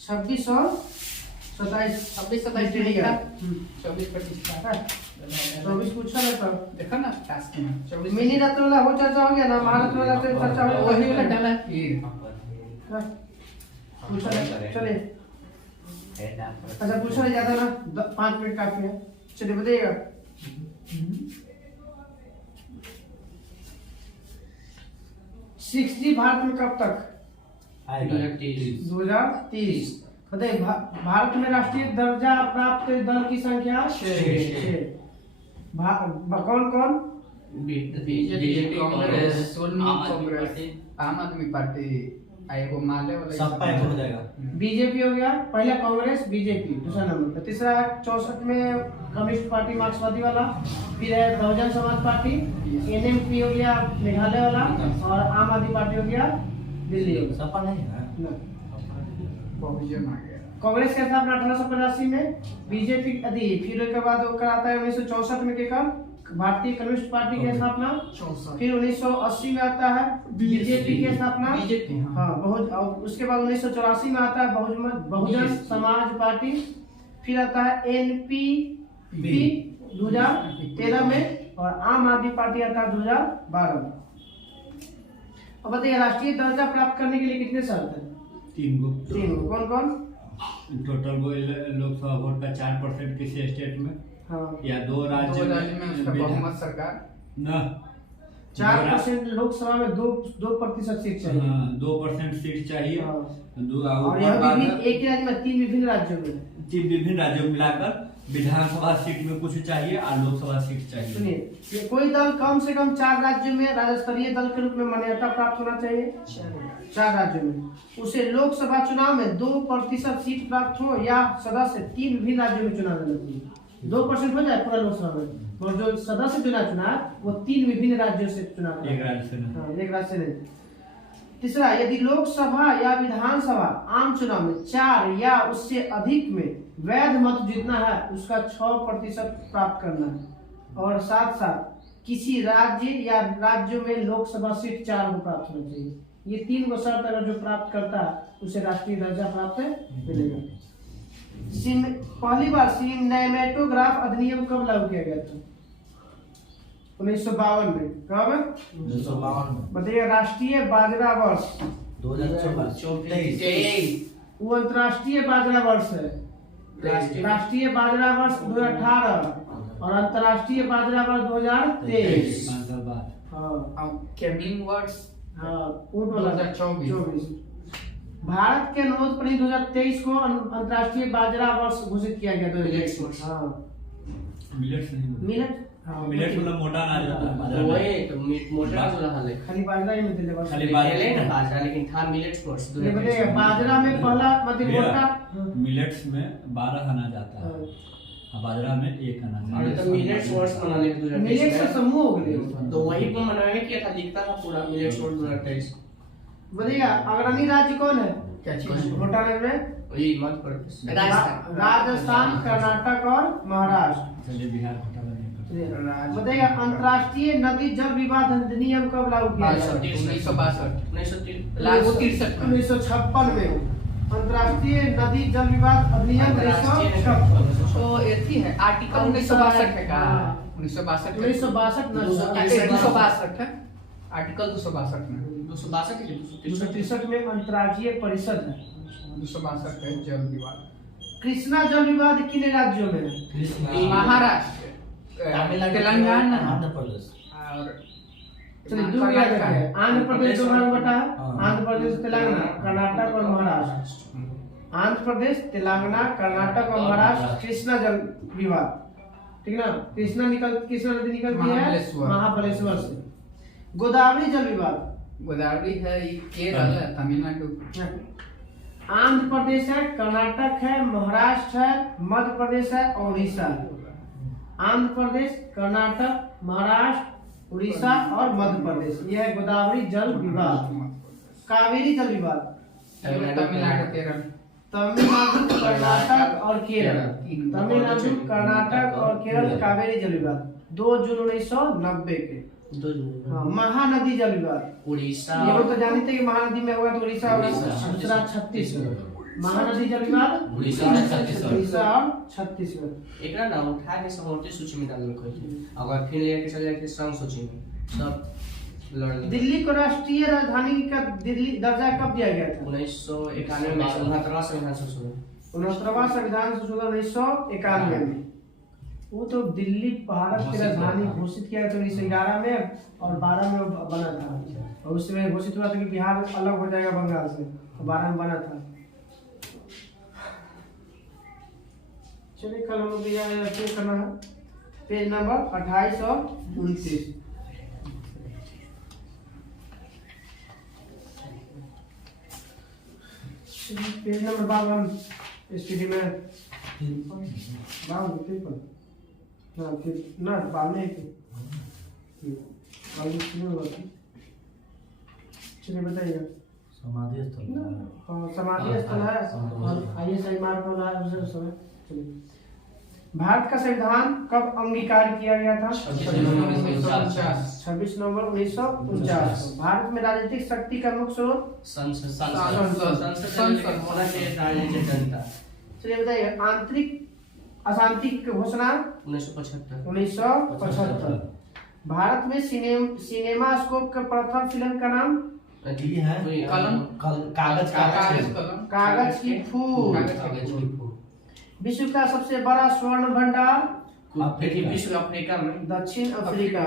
26 और 27 26 24 25 का 24 पूछा है तो देखो ना टास्क में 24 मिनी रत्न वाला हो चर्चा हो गया ना, महारत्न वाला तो चर्चा हो गया। वही वाला डाला ये पूछा है, चलिए अच्छा पूछा है ज्यादा ना, 5 मिनट काफी है। चलिए बताइएगा 6G भारत में कब तक? 2030। बताइए भारत में राष्ट्रीय दर्जा प्राप्त दल की संख्या 6। कौन कौन? बीजेपी, कांग्रेस, आम आदमी पार्टी, आएगो माले वाला सबका एक हो जाएगा। बीजेपी हो गया पहला, कांग्रेस बीजेपी दूसरा नंबर। तीसरा 64 में कम्युनिस्ट पार्टी मार्क्सवादी वाला, फिर है बहुजन समाज पार्टी, एनएमपी हो गया मेघालय वाला, और आम आदमी पार्टी हो गया दिल्ली वाला। सपा नहीं है बहुजन आ गया। कांग्रेस के स्थापना 1885 में, बीजेपी आदि, फिर उसके बाद वो कराता है 1964 में के कब भारतीय कम्युनिस्ट पार्टी की स्थापना, फिर 1980 में आता है बीजेपी की स्थापना, बीजेपी हाँ बहुत, और उसके बाद 1984 में आता है बहुजन समाज पार्टी, फिर आता है एनपीपी 2013 में, और आम आदमी पार्टी आता है 2012 में। अब बताइए राष्ट्रीय दर्जा प्राप्त करने के लिए कितने शर्त है? 3 गो। कौन कौन? टोटल वो लोकसभा वोट का 4% किसी स्टेट में, हाँ या 2 राज्य में उसका बहुमत सरकार न 4% लोकसभा में 2% सीट चाहिए। हाँ 2% सीट चाहिए। हाँ। और यह विभिन्न एक ही राज्य में 3 विभिन्न राज्यों में 3 विभिन्न राज्यों मिलाकर विधानसभा सीट में कुछ चाहिए और लोकसभा सीट चाहिए। सुनिए, कोई दल कम से कम 4 राज्यों में राज्य स्तरीय दल के रूप में मान्यता प्राप्त होना चाहिए। 4 राज्यों में उसे लोकसभा चुनाव में 2% सीट प्राप्त हो, या सदस्य 3 विभिन्न राज्यों में चुनाव लड़ना चाहिए। 2% हो जाए पूरा लोकसभा में, और जो सदस्य चुनाव वो 3 विभिन्न राज्यों से चुनाव, एक राज्य से नहीं। हाँ, एक राज्य से नहीं। तीसरा, यदि लोकसभा या विधानसभा आम चुनाव में 4 या उससे अधिक में वैध मत जीतना है, उसका 6% प्राप्त करना है, और साथ साथ किसी राज्य या राज्यों में लोकसभा सीट 4 को प्राप्त होना चाहिए। ये 3 को शर्त अगर जो प्राप्त करता है उसे राष्ट्रीय दर्जा प्राप्त मिलेगा। पहली बार सिनेमेटोग्राफ अधिनियम कब लागू किया गया था? 1952 में। कब? 1952 में। बताइए राष्ट्रीय बाजरा वर्ष 2024। वो अंतर्राष्ट्रीय बाजरा वर्ष है। राष्ट्रीय बाजरा वर्ष 2018 और अंतर्राष्ट्रीय बाजरा वर्ष 2023। हाँ केमिंग वर्ड्स हाँ कोट वाला 2024। भारत के अनुरोध पर 2023 को अंतर्राष्ट्रीय बाजरा वर्ष घोषित किया गया। 2023 वर्ष। हाँ मिलेट्स नहीं। मिलेट, हाँ मिलेट्स मतलब मोटा अनाज होता है। बाजरा वही तो मोटा वाला हाल है। खाली बाजरा ही मिलते हैं। खाली पहले ना बाजरा, लेकिन था मिलेट्स कोर्स। ये बताइए बाजरा में पहला मतलब मोटा, मिलेट्स में 12 अनाज आता है और बाजरा में 1 अनाज। और तो मिलेट्स कोर्स मनाने के 2023 मिलेट से समूह हो गए। तो वही को मनाने किया था, लिखता था पूरा मिलेट्स कोर्स 2023। बताइए अग्रणी राज्य कौन है क्या चीज? घोटाले में? वही मध्य प्रदेश, राजस्थान, कर्नाटक और महाराष्ट्र। चलिए बिहार घोटाला नहीं करते। बताइए अंतर्राष्ट्रीय नदी जल विवाद अधिनियम कब लागू किया गया? 1962 लागू 63 में। 1956 में अंतर्राष्ट्रीय नदी जल विवाद अधिनियम 1956। तो ये है आर्टिकल 1962 है का 1962 262 है आर्टिकल 262 में 263 में अंतर्राज्यीय परिषद है। 262 है जल विवाद। कृष्णा जल विवाद किन राज्यों में है? महाराष्ट्र, तेलंगाना आंध्र प्रदेश। और चलिए 2 याद रखें। आंध्र प्रदेश 2 भाग बटा है। आंध्र प्रदेश, तेलंगाना, कर्नाटक और महाराष्ट्र। आंध्र प्रदेश, तेलंगाना, कर्नाटक और महाराष्ट्र कृष्णा जल विवाद, ठीक ना। कृष्णा नदी निकलती है महाबलेश्वर से। गोदावरी जल विवाद, गोदावरी है ये केरल है, तमिलनाडु। आंध्र प्रदेश है, कर्नाटक है, महाराष्ट्र है, मध्य प्रदेश है और उड़ीसा है। आंध्र प्रदेश, कर्नाटक, महाराष्ट्र, उड़ीसा और मध्य प्रदेश, यह है गोदावरी जल विवाद। कावेरी जल विवाद, तमिलनाडु, केरल। तमिलनाडु, कर्नाटक और केरल। तमिलनाडु, कर्नाटक और केरल कावेरी जल विवाद 2 जून 1990 के। हाँ, महानदी जल विवाद उड़ीसा, ये लोग तो जानते हैं कि महानदी में हुआ तो उड़ीसा और दूसरा छत्तीसगढ़। महानदी जल विवाद उड़ीसा और छत्तीसगढ़। उड़ीसा और छत्तीसगढ़। एक ना उठा के समवर्ती सूची में डाल रखो थे, अगर फिर लेके चले जाते श्रम सूची में सब लड़ गए। दिल्ली को राष्ट्रीय राजधानी का दिल्ली दर्जा कब दिया गया था? 1991 में 69वां संविधान संशोधन। 69वां संविधान संशोधन 1991 में। वो तो दिल्ली भारत की राजधानी घोषित किया था 1911 में और 12 में बना था। और उस समय घोषित हुआ था कि बिहार अलग हो जाएगा बंगाल से, तो 12 में बना था। चलिए कल हम लोग यह करना है पेज नंबर 28 और 29। पेज नंबर 52 स्टडी में बावन पेपर ना फिर ना बावने के बावन कितने हुआ था? चलिए बताइए। समाधि स्थल हाँ समाधि स्थल है और ISI मार्ग होना है उस समय। चलिए भारत का संविधान कब अंगीकार किया गया था? 26 नवंबर 1949। भारत में राजनीतिक शक्ति का मुख्य स्रोत संसद होना चाहिए राजनीतिक जनता। चलिए बताइए आंतरिक अशांति की घोषणा 1975। 1975। भारत में सिनेमा स्कोप का प्रथम फिल्म का नाम ये है कलम कागज कलम कागज की फूल। विश्व का सबसे बड़ा स्वर्ण भंडार विश्व अफ्रीका में दक्षिण अफ्रीका।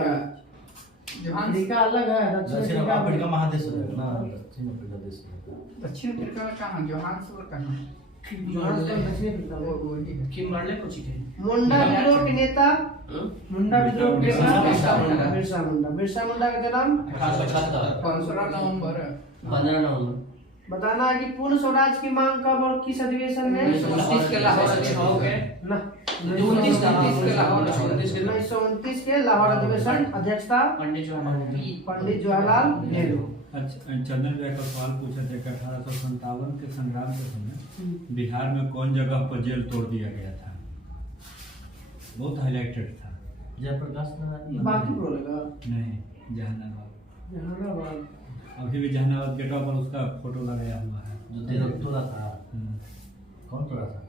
अफ्रीका अलग है, दक्षिण दक्षिण अफ्रीका अफ्रीका महादेश हो जाएगा ना, दक्षिण अफ्रीका देश हो जाएगा। दक्षिण अफ्रीका में कहाँ जोहान्सबर्ग कहाँ? जोहान्सबर्ग दक्षिण अफ्रीका में। वही है। किम्बर्ले को जीते। मुंडा विद्रोह के नेता मुंडा विद्रोह के नेता बिरसा मुंडा। बिरसा मुंडा का जन्म 15 नवंबर 15 नवंबर। बताना है कि पूर्ण स्वराज की मांग कब और किस अधिवेशन में? 1929 के लाहौर ना 1929 के लाहौर 1929 के लाहौर अधिवेशन अध्यक्षता पंडित जवाहरलाल नेहरू। अच्छा चंदन भैया का सवाल पूछा था कि 1857 के संग्राम के समय बिहार में कौन जगह पर जेल तोड़ दिया गया था? बहुत हाईलाइटेड था। जयप्रकाश नारायण बाकी बोलेगा नहीं, जहानाबाद। जहानाबाद अभी भी जहानाबाद गेटवा पर उसका फोटो लगाया हुआ है। जो तेरा तोड़ा था, हम्म। कौन तोड़ा था?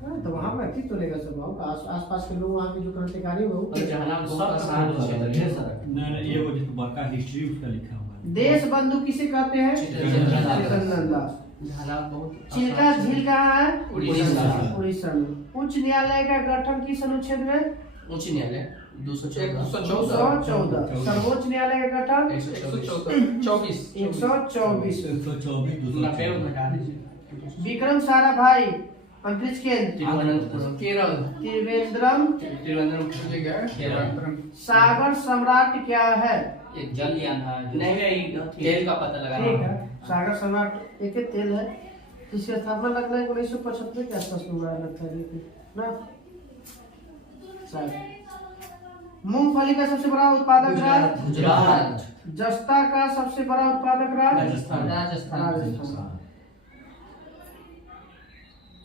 हाँ, तो वहाँ पर ठीक तो रहेगा सब वहाँ का आस-पास के लोग वहाँ के जो क्रांतिकारी हो और जहानाबाद सब बहुत आसान तोड़ा था, ढेर सारा। नहीं ये वो जिसको बड़का हिस्ट्री उसका लिखा हुआ है। देश बंधु किसे कहते हैं? चित्तरंजन चित्तरंजन दास। जहानाबाद बहुत चिल्का झील कहाँ है? उड़ीसा। उड़ीसा में। उच्च न्यायालय का गठन किस अनुच्छेद में? उच्च न्यायालय 214। 214। सर्वोच्च न्यायालय का गठन 124 124। 90 में घटा दीजिए। विक्रम साराभाई अंतरिक्ष केंद्र तिरुवनंतपुरम। केरल त्रिवेंद्रम। केरल सागर सम्राट क्या है? ये जलयान है जो नहीं तेल का पता लगा ठीक है, सागर सम्राट एक तेल है जिसकी स्थापना लगता है 1975 के आसपास में हुआ है लगता है ना। मूंगफली का सबसे बड़ा उत्पादक राज्य गुजरात। जस्ता का सबसे बड़ा उत्पादक राज्य राजस्थान। राजस्थान।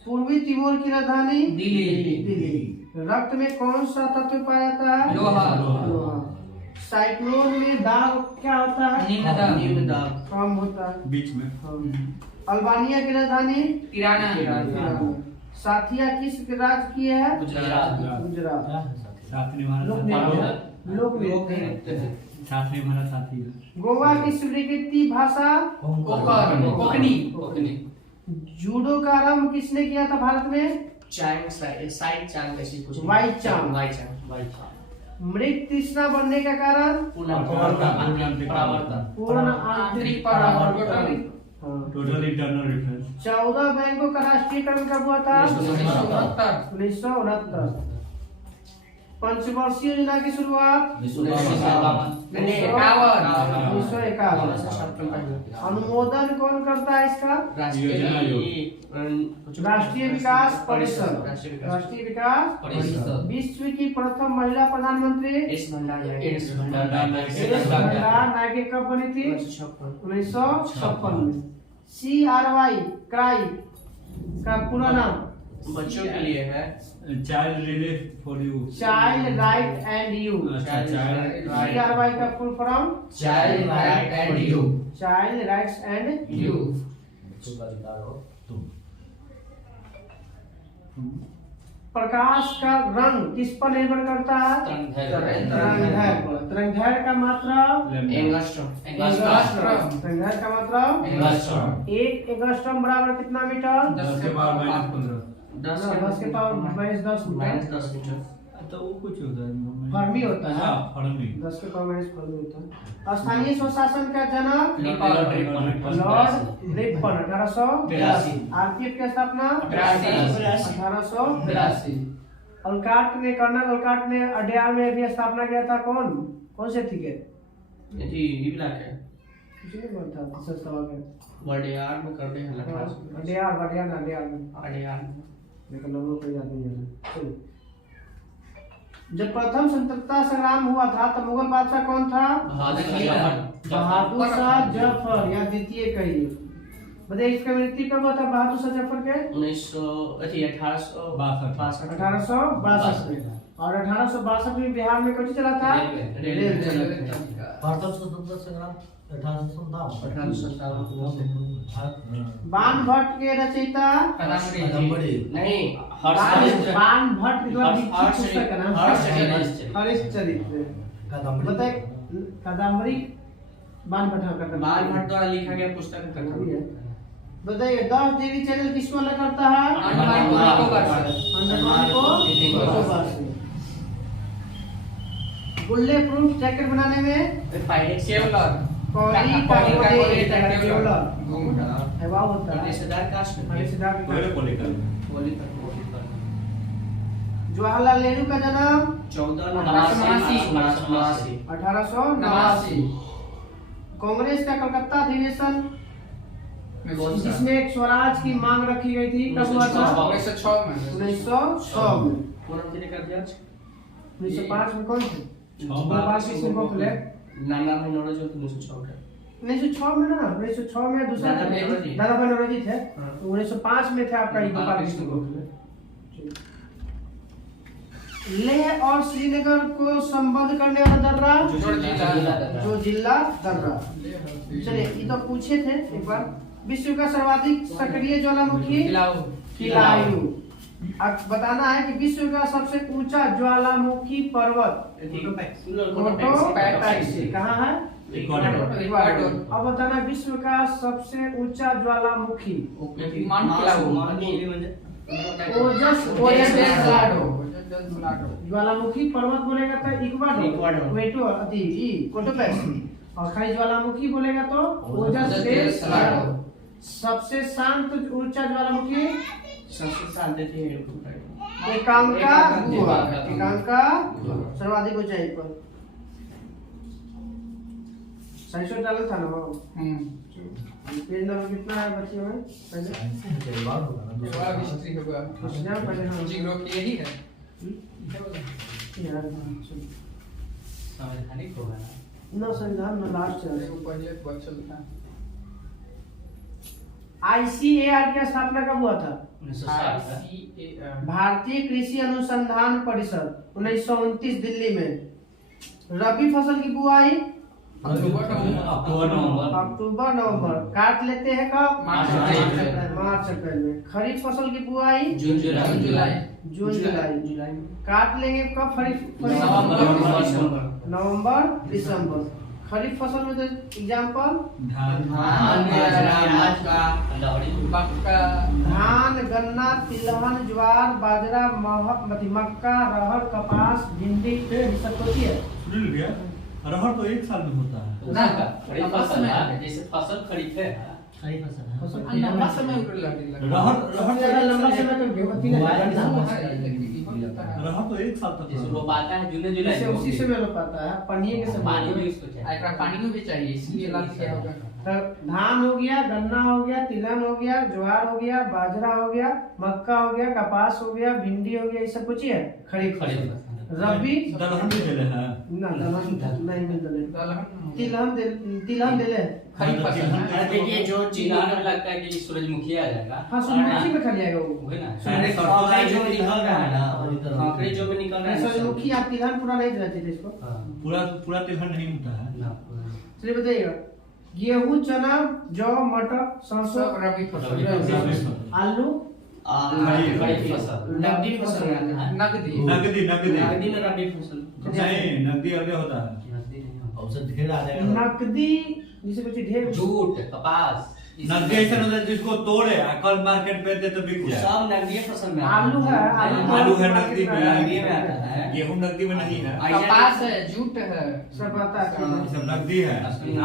पूर्वी तिमोर की राजधानी दिल्ली। रक्त में कौन सा तत्व पाया जाता है? लोहा। साइक्लोन में दाब क्या होता है? निम्न दाब कम होता है बीच में। अल्बानिया की राजधानी तिराना साथिया किस राज्य की है? गुजरात। गुजरात। क्या है साथी? साथ निभाना लोक साथी। नृत्य। साथ निभाना साथी। गोवा की स्वीकृति भाषा कोकणी जूडो का आरंभ किसने किया था भारत में? चांग साइड चांग ऐसी कुछ वाई चांग। वाई चांग। मृत तृष्णा बनने का कारण? पूर्ण आंतरिक परावर्तन। Total internal reference. 14 बैंकों का राष्ट्रीयकरण कब हुआ था? 1969। पंचवर्षीय योजना की शुरुआत 1951। अनुमोदन कौन करता है इसका? राष्ट्रीय विकास परिषद। राष्ट्रीय विकास परिषद। विश्व की प्रथम महिला प्रधानमंत्री एस भंडारी। एस भंडार नायके कब बनी थी? 1956 में। CRY क्राई का पूरा नाम? बच्चों के लिए है child relief for you. Child right and you. Child CRY का full form? Child right and you. Child rights and you. बच्चों का अधिकार हो तुम। प्रकाश का रंग किस पर निर्भर करता है? तरंगदैर्घ्य पर। तरंगदैर्घ्य का मतलब एंगस्ट्रॉम। तरंगदैर्घ्य का मतलब एंगस्ट्रॉम। 1 एंगस्ट्रॉम बराबर कितना मीटर? 10 के पावर -15। 10 के पावर -10 मीटर। -10 मीटर। तो वो कुछ होता है फर्मी होता है। हाँ, फर्मी। 10 के पावर -फर्मी होता है। स्थानीय स्वशासन का जनक लॉर्ड लॉर्ड रिपन 1882। आरपीएफ की स्थापना 1882। अल्काट ने कर्नल अल्काट ने अड्यार में भी स्थापना किया था। कौन से थी के? ये भी लाके किसी ने बोला था तीसरा सवाल में वडियार में करते हैं लखनऊ। अड्यार में अडियार लेकिन लोगों को याद नहीं है। चलो, जब प्रथम स्वतंत्रता संग्राम हुआ था तब मुगल बादशाह कौन था? बहादुर शाह जफर या द्वितीय कहिए। बताइए इसका मृत्यु कब हुआ था बहादुर शाह जफर के? 1862 में। और 1862 में बिहार में कौन चला था? रेल चला था। प्रथम स्वतंत्रता संग्राम 1857। बाण भट्ट के रचयिता कादम्बरी। नहीं बाण भट्ट के द्वारा लिखित पुस्तक का नाम हरिश्चरित्र। कादम्बरी। बताइए कादम्बरी बाण भट्ट का बाल भट्ट द्वारा लिखा गया पुस्तक का नाम। बताइए 10 टीवी चैनल किसको अलग करता है? अंडमान को अंडमान को निकोबार से। बुल्ले प्रूफ जैकेट बनाने में हवा होता है। जवाहरलाल नेहरू का जन्म 1889। कांग्रेस का कलकत्ता अधिवेशन जिसमें स्वराज की मांग रखी गई थी कब हुआ था? 1906 में। 1905 में कौन थे? नाना 1906 में ना 1906 में दूसरा दादा भाई नौरोजी थे। तो 1905 में थे आपका ये गोपाल कृष्ण गोखले। लेह और श्रीनगर को संबद्ध करने वाला दर्रा जो जिला दर्रा। चलिए ये तो पूछे थे एक बार। विश्व का सर्वाधिक सक्रिय ज्वालामुखी किलायु। अब बताना है कि विश्व का सबसे ऊंचा ज्वालामुखी पर्वत कहाँ है? इक्वाडोर। अब बताना है विश्व का सबसे ऊंचा ज्वालामुखी ज्वालामुखी पर्वत बोलेगा तो इक्वाडोर। और खाली ज्वालामुखी बोलेगा तो ओजस डेल साल्टो। सबसे शांत ऊंचा ज्वालामुखी एकांका गुहा। एकांका सर्वाधिक ऊंचाई पर। सही से डाला था ना। पेज नंबर कितना है बच्चे में? पहले संवैधानिक होगा ना। ना संविधान में लास्ट है। ICAR की स्थापना कब हुआ था? 1960 भारतीय कृषि अनुसंधान परिषद 1929 दिल्ली में। रबी फसल की बुआई अक्टूबर नवंबर। काट लेते हैं कब? मार्च अप्रैल में। खरीफ फसल की बुआई जून जुलाई। काट लेंगे कब? खरीफ नवंबर दिसंबर। खरीफ फसल में तो एग्जाम्पल धान गन्ना तिलहन ज्वार बाजरा मक्का रहर कपास भिंडी ये सब होती है। अरहर तो एक साल में होता है ना खरीफ फसल है। जैसे फसल खरीद है सही फसल है। लंबा समय सबसे ज्यादा लंबा समय तो गेहूं अरहर तो एक साल तक जैसे वो पाता है जून जुलाई से उसी से में रोपाता है। पनिये के पानी समय भी उसको चाहिए। पानी में भी चाहिए इसलिए लाल क्या होगा। तो धान हो गया गन्ना हो गया तिलहन हो गया ज्वार हो गया बाजरा हो गया मक्का हो गया कपास हो गया भिंडी हो गया ये सब कुछ है खरीफ फसल। रबी दलहन भी देले हैं ना दलहन नहीं मिलते तिलहन देले खरीफ फसल। देखिए जो चीज चिन्ह लगता है कि सूरजमुखी आ जाएगा। हाँ सूरजमुखी में खा जाएगा वो। वही ना अरे सरसों जो निकल रहा है ना वही आखिरी तरह जो भी निकल रहा है सूरजमुखी आप तिलहन पूरा नहीं देना चाहिए इसको। पूरा तिलहन नहीं होता है ना चलिए बताइएगा गेहूं चना जौ मटर सरसों सब रबी फसल। आलू खरीफ फसल। नकदी फसल में आता है। नकदी नकदी नकदी नकदी में रबी फसल। नहीं, नकदी आगे होता है। नकदी नहीं होता। ऑप्शन ढेर आ जाएगा। नकदी जिसे कुछ ढेर जूट, कपास, नकदी ऐसा होता है जिसको तोड़े कल मार्केट में दे तो बिक जाए। सब नकदी फसल में आलू है, आलू है नकदी में, नकदी में आता है। गेहूं नकदी में नहीं है, कपास है, जूट है। सब आता है। ये सब नकदी है।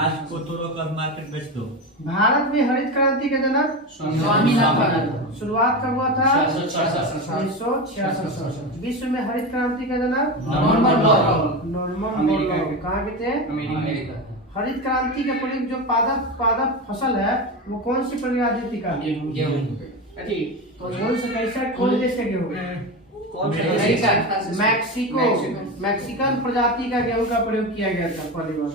आज को तोड़ो कल मार्केट बेच दो। भारत में हरित क्रांति के जनक स्वामीनाथन। शुरुआत कब हुआ था? 1966। 1966। विश्व में हरित क्रांति का जनक Norman Borlaug. Norman America Borlaug. के। कहाँ के थे? अमेरिका। हरित क्रांति के प्रयुक्त जो पादप फसल है वो कौन सी प्रजाति का? गेहूं। अथी कौन सा कैसा कौन देश का गेहूं? कौन सा अमेरिका। मैक्सिको। मैक्सिकन प्रजाति का गेहूं का प्रयोग किया गया था पहली बार।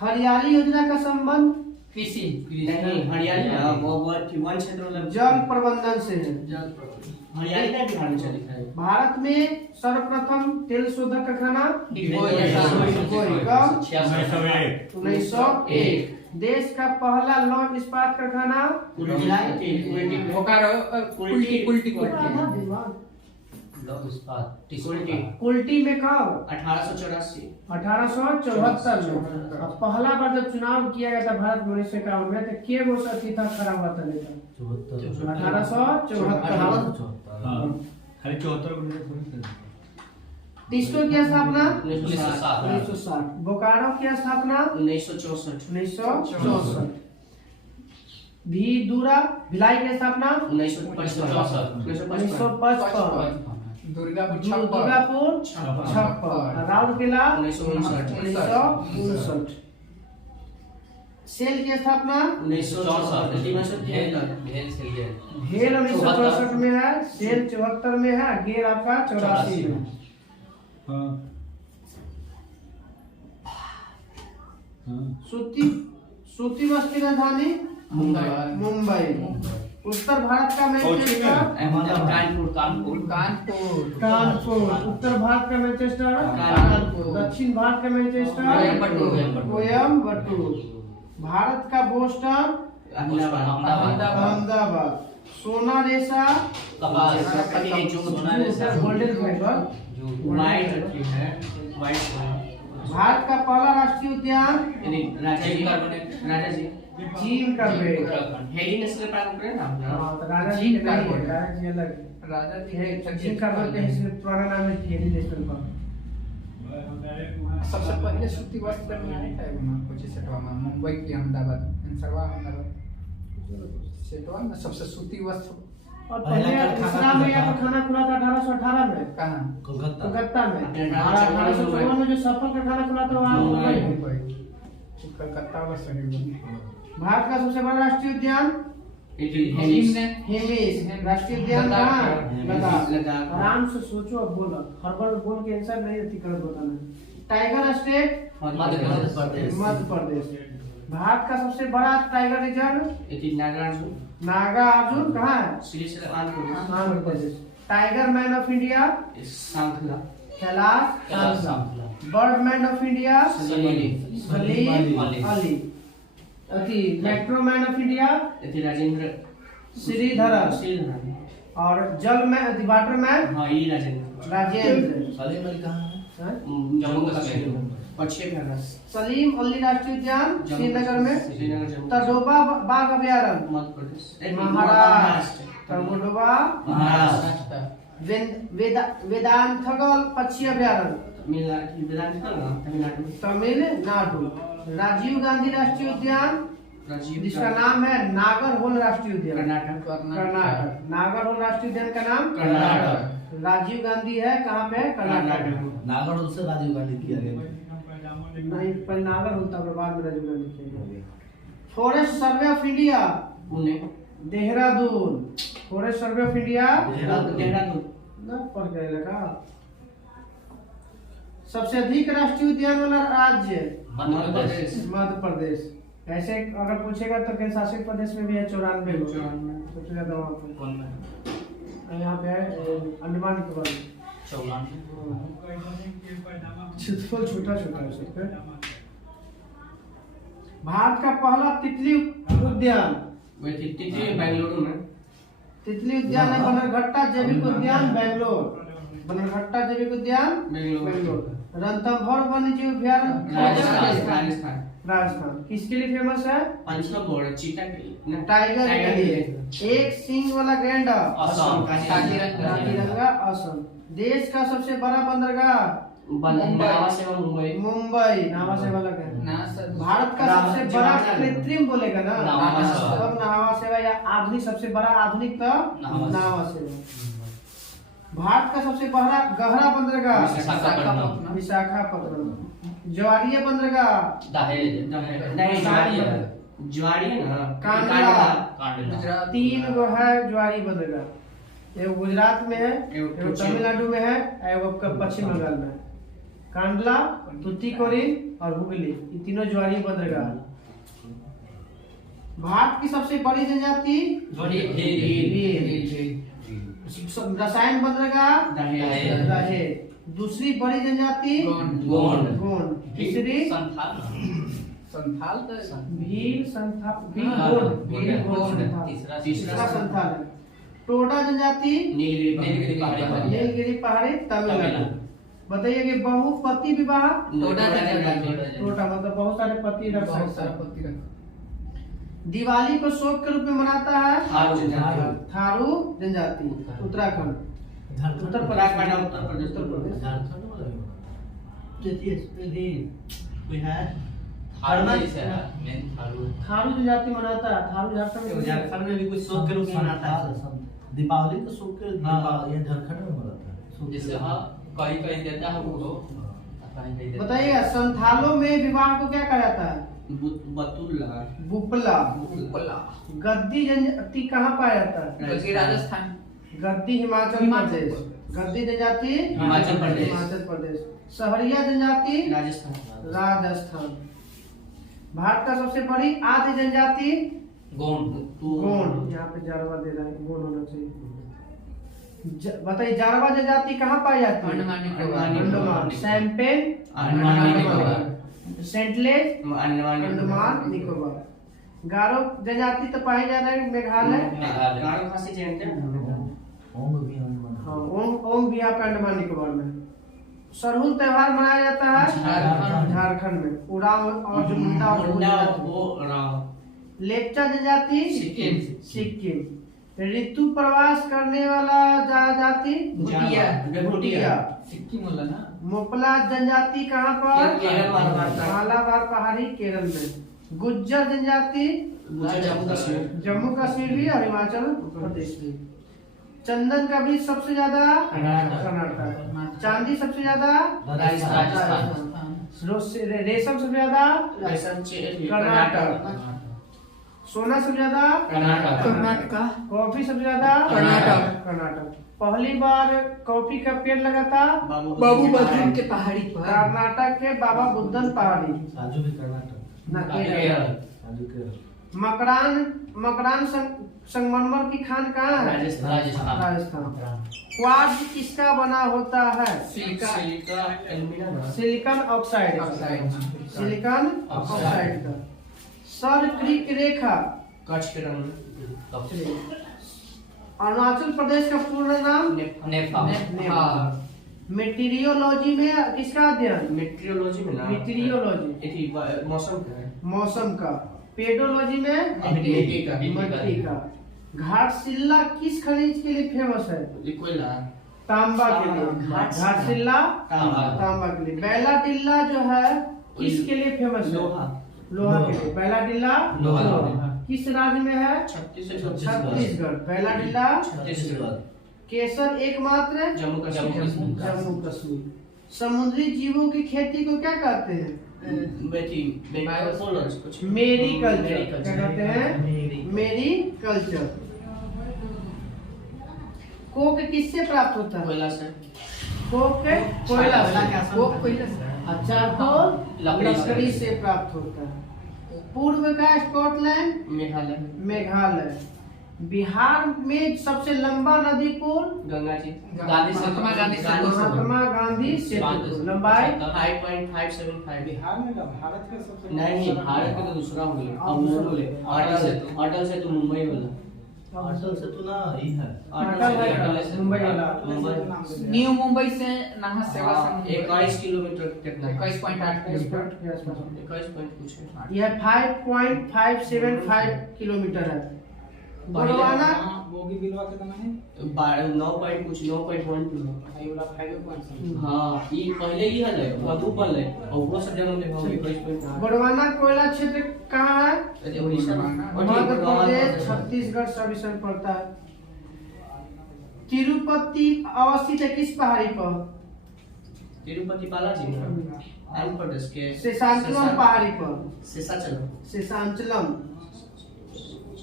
हरियाली योजना का संबंध कृषि। नहीं, हरियाली ना, वो वन क्षेत्र मतलब जल प्रबंधन से है। हरियाली का बिहार में चली है। भारत में सर्वप्रथम तेल शोधक कारखाना डिगबोई। कब? 1901। 1901। देश का पहला लौह इस्पात कारखाना बोकारो, कुल्टी कुल्टी कुल्टी। लौह इस्पात, कुल्टी। कुल्टी में कब? 1884। 1874 में। और पहला बार जब चुनाव किया गया था भारत में 1951 में तो के वो प्रतिथा खड़ा हुआ था नेता? 1874। हाँ, खाली 74 को नहीं थोड़ी। टिस्को की स्थापना 1907। 1960। बोकारो की स्थापना 1964। 1964। भीदुरा भिलाई की स्थापना 1955। 1955। दुर्गापुर दुर्गापुर 56। राउरकेला 1959। 1959। सेल की स्थापना 1964। 1973। भेल से लिए। भेल 1964 में है, सेल 74 में है, गेर आपका 84 में। हाँ। हाँ। सूती वस्त्र की राजधानी मुंबई। उत्तर भारत का मैनचेस्टर कानपुर। कानपुर। उत्तर भारत का मैनचेस्टर कानपुर। दक्षिण भारत का मैनचेस्टर कोयम्बटूर। भारत का बोस्टन अहमदाबाद। सोना रेशा गोल्डन फाइबर। भारत का पहला राष्ट्रीय उद्यान चीन का पेड़। हाँ, तो राजा जी का नहीं है, राजा जी अलग है। राजा जी चीन का पेड़ के हिस्से पुराना नाम है हेली नेशनल पार्क। सबसे पहले सूती वस्त्र में आया था ना कुछ सेटवा में मुंबई की अहमदाबाद सरवा अहमदाबाद सेटवा में सबसे सूती वस्त्र। और पहले इस्लाम में या तो खाना खुला था 1818 में कहाँ? कलकत्ता में। और 1854 में जो सफल का खाना खुला था वहाँ मुंबई में। मुंबई। कलकत्ता वाला शहर। भारत का सबसे बड़ा राष्ट्रीय उद्यान चीन ने हेमिस। राष्ट्रीय उद्यान कहाँ? लद्दाख। लद्दाख। आराम से सोचो अब बोलो, हर बार बोल के आंसर नहीं होती गलत बताना। Tiger state Madhya Pradesh. भारत का सबसे बड़ा टाइगर रिजर्व नागार्जुन कहाँ है? Andhra Pradesh. Tiger man of India Kailash. Bird man of India Salim Ali. Metro man of India Rajendra Sreedharan. और जल man water man Rajendra. Salim Ali कहाँ है? हाँ? जम्मू कश्मीर। पश्चिम सलीम अली राष्ट्रीय उद्यान श्रीनगर में। श्रीनगर तडोबा बाघ अभ्यारण्य मध्य प्रदेश। महाराष्ट्र। तडोबा महाराष्ट्र। वेदांतगल पक्षी अभ्यारण्य तमिलनाडु। राजीव गांधी राष्ट्रीय उद्यान जिसका नाम है नागरहोल राष्ट्रीय उद्यान कर्नाटक। नागरहोल राष्ट्रीय उद्यान का नाम कर्नाटक। राजीव गांधी है कहाँ पे? कर्नाटक। नागौर से राजीव गांधी किया गया। नहीं पहले नागर होता है बाद में राजीव गांधी किया गया। Forest survey of India Pune. Dehradun. Forest survey of India Dehradun. ना पढ़ गए लगा। सबसे अधिक राष्ट्रीय उद्यान वाला राज्य मध्य प्रदेश। मध्य प्रदेश। ऐसे अगर पूछेगा तो केंद्र शासित प्रदेश में भी है 94 सबसे ज्यादा वहाँ पे। यहाँ पे है अंडमान निकोबार। क्षेत्रफल छोटा छोटा है सबसे। भारत का पहला तितली उद्यान बेंगलुरु में। तितली उद्यान है बनरघट्टा जैविक उद्यान बेंगलोर। बनरघट्टा जैविक उद्यान बेंगलोर। रणथंभौर वन्य जीव अभयारण्य राजस्थान। राजस्थान किसके लिए फेमस है? पंचमढ़ चीता के लिए, टाइगर के लिए। एक सींग वाला गैंडा असम। काजीरंगा असम। देश का सबसे बड़ा बंदरगाह नावा सेवा मुंबई। मुंबई नावा सेवा लगा है। ना सर, भारत का सबसे बड़ा कृत्रिम बोलेगा ना नावा सेवा। तब नावा सेवा या आधुनिक सबसे बड़ा आधुनिक तो नावा नावा सेवा। भारत का सबसे बड़ा गहरा बंदरगाह विशाखापट्टनम। विशाखापट्टनम। ज्वारीय बंदरगाह दहेज। नहीं ज्वारी है ना, कांडला। कांडला। गुजरात 3 गो है ज्वारी बंदरगाह। एगो गुजरात में है, एगो तमिलनाडु में है, एगो पश्चिम बंगाल में है। कांडला, तूतीकोरिन और हुगली, ये तीनों ज्वारीय बंदरगाह है। भारत की सबसे बड़ी जनजाति रसायन बंदरगाह दहेज। दहेज। दूसरी बड़ी जनजाति गोंड। गोंड। तीसरी संथाल। संथाल तो भील संथाल भील हाँ, गोंड। गोंड। भील गोंड संथाल। तीसरा तीसरा संथाल है। टोडा जनजाति नीलगिरी पहाड़ी पर। नीलगिरी पहाड़ी तमिलनाडु। बताइए कि बहुपति विवाह टोडा जनजाति। टोटा मतलब बहुत सारे पति रख बहुत सकता सारा है। पत्ती रखा। दिवाली को शोक के रूप में मनाता है थारू। थारू जनजाति उत्तराखंड। उत्तर प्रदेश। उत्तर प्रदेश। झारखंड वाला भी बना। कोई है थारू से है, मेन थारू। थारू जनजाति मनाता है। थारू झारखंड में झारखंड में भी कुछ शोक के रूप में मनाता है। दीपावली तो शोक के ये झारखंड में मनाता है शोक के जैसे रूप में। हाँ कहीं कहीं देता है वो, कहीं कहीं देता है। बताइएगा संथालों में विवाह को क्या कहा जाता है? बतुल्ला। बुपला। उपला। गद्दी जनजाति कहाँ पाया जाता है? गद्दी राजस्थान। गद्दी हिमाचल हिमाचल प्रदेश। प्रदेश। गद्दी जनजाति हिमाचल प्रदेश। हिमाचल प्रदेश। सहरिया जनजाति राजस्थान। राजस्थान। भारत का सबसे बड़ी आदि जनजाति गोंड। गोंड। यहाँ पे जारवा दे रहा है, गोंड होना चाहिए। बताइए जारवा जनजाति कहाँ पाई जाती है? अंडमान निकोबार। अंडमान। सैंपेन अंडमान निकोबार। सेंटलेज अंडमान निकोबार। गारो जनजाति तो पाई जा रहा है मेघालय। गारो खासी जानते हैं। ओंग भी अंडमान। हाँ ओंग भी यहाँ पे अंडमान निकोबार में है। सरहुल त्योहार मनाया जाता है झारखंड। झारखंड में। उराव और जो मुंडा और मुंडा जनजाति। वो राव। लेप्चा जनजाति सिक्किम। सिक्किम। ऋतु प्रवास करने वाला जाति भूटिया। भूटिया। सिक्किम वाला ना। मोपला जनजाति कहाँ पर? केरल मालवाड़। मालाबार पहाड़ी केरल में। गुज्जर जनजाति जम्मू कश्मीर। जम्मू कश्मीर भी और हिमाचल प्रदेश भी। चंदन का बीज सबसे ज्यादा कर्नाटक। चांदी सबसे ज्यादा राजस्थान। रेशम सबसे ज्यादा कर्नाटक। कर्नाटक। सोना सबसे ज्यादा कर्नाटका। कॉफी सबसे ज्यादा कर्नाटक। कर्नाटक। पहली बार कॉफी का पेड़ लगा था बाबू बद्रीन के पहाड़ी पर। कर्नाटक के बाबा बुद्धन पहाड़ी काजू भी कर्नाटक। न केरल। केरल। काजू केरल। मकरान संगमरमर की खान कहाँ है? राजस्थान। राजस्थान। क्वार्ट्ज किसका बना होता है? Silica. Aluminium. Silicon oxide. Oxide. Silicon oxide का। सर क्रीक रेखा कच्छ के रंग। अरुणाचल प्रदेश का पूर्ण नाम नेपाल। हाँ। मेटीरियोलॉजी में किसका अध्ययन? मेट्रियोलॉजी में ना। मेटीरियोलॉजी एथी मौसम का है। मौसम का। पेडोलॉजी में मिट्टी का। मिट्टी का। घाटशिला किस खनिज के लिए फेमस है? कोयला। तांबा के लिए। घाटशिला तांबा के लिए। बैला टिल्ला जो है किसके लिए फेमस है? लोहा के लिए। बैला टिल्ला लोहा। किस राज्य में है? छत्तीसगढ़। बैला टिल्ला। छत्तीसगढ़। केसर एकमात्र जम्मू कश्मीर। जम्मू कश्मीर। समुद्री जीवों की खेती को क्या कहते हैं? मेरी कल्चर। क्या कहते हैं? मेरी कल्चर। कोक किससे प्राप्त होता है? कोयला से। कोक कोयला से। वो कोयला से। अच्छा तो लकड़ी से। लकड़ी से प्राप्त होता है। पूर्व का स्कॉटलैंड मेघालय। मेघालय। बिहार में सबसे लंबा नदी पुल गंगा जी। गांधी सेतु। महात्मा गांधी सेतु। महात्मा गांधी सेतु। लंबाई 5.575। बिहार में का भारत का सबसे नहीं भारत का तो दूसरा हो गया। अब वो बोले अटल सेतु। अटल सेतु मुंबई वाला। अटल से तो ना ही है अटल है मुंबई वाला न्यू मुंबई से नहा सेवा संघ 21 किलोमीटर कितना है? 21.8 किलोमीटर के आसपास 21 पॉइंट कुछ है। यह 5.575 किलोमीटर है। गोंडवाना बोगी बिलवा कितना है? 9 पॉइंट कुछ 9.12 भाई वाला 5.1 हाँ ये पहले ही है अब ऊपर है और वो सब जगह में होगी 21.8 गोंडवाना कोयला क्षेत्र कहाँ है? अरे उड़ीसा मध्य प्रदेश छत्तीसगढ़ सब इसमें पड़ता है। तिरुपति अवस्थित है किस पहाड़ी पर? तिरुपति बालाजी में आंध्र प्रदेश के शेषाचलम पहाड़ी पर। शेषाचलम शेषाचलम।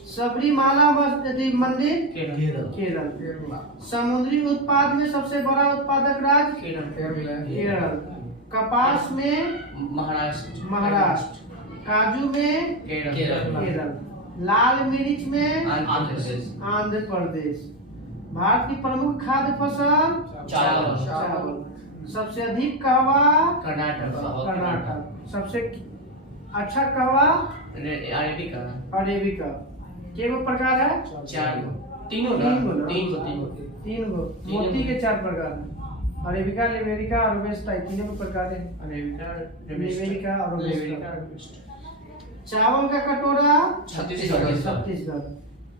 सबरीमाला मंदिर केरल केरल। समुद्री उत्पाद में सबसे बड़ा उत्पादक राज्य केरल केरल। कपास में महाराष्ट्र। काजू में केरल। लाल मिर्च में आंध्र प्रदेश। भारत की प्रमुख खाद्य फसल चावल। सबसे अधिक कहवा कर्नाटक। सबसे अच्छा कहवा अरेबिका। के प्रकार है? 4 तीन गो मोती के 4 प्रकार है। अरेबिका लिबेरिका और रोबस्टा तीनों के प्रकार है। लिबेरिका और रोबस्टा। चावल का कटोरा छत्तीसगढ़।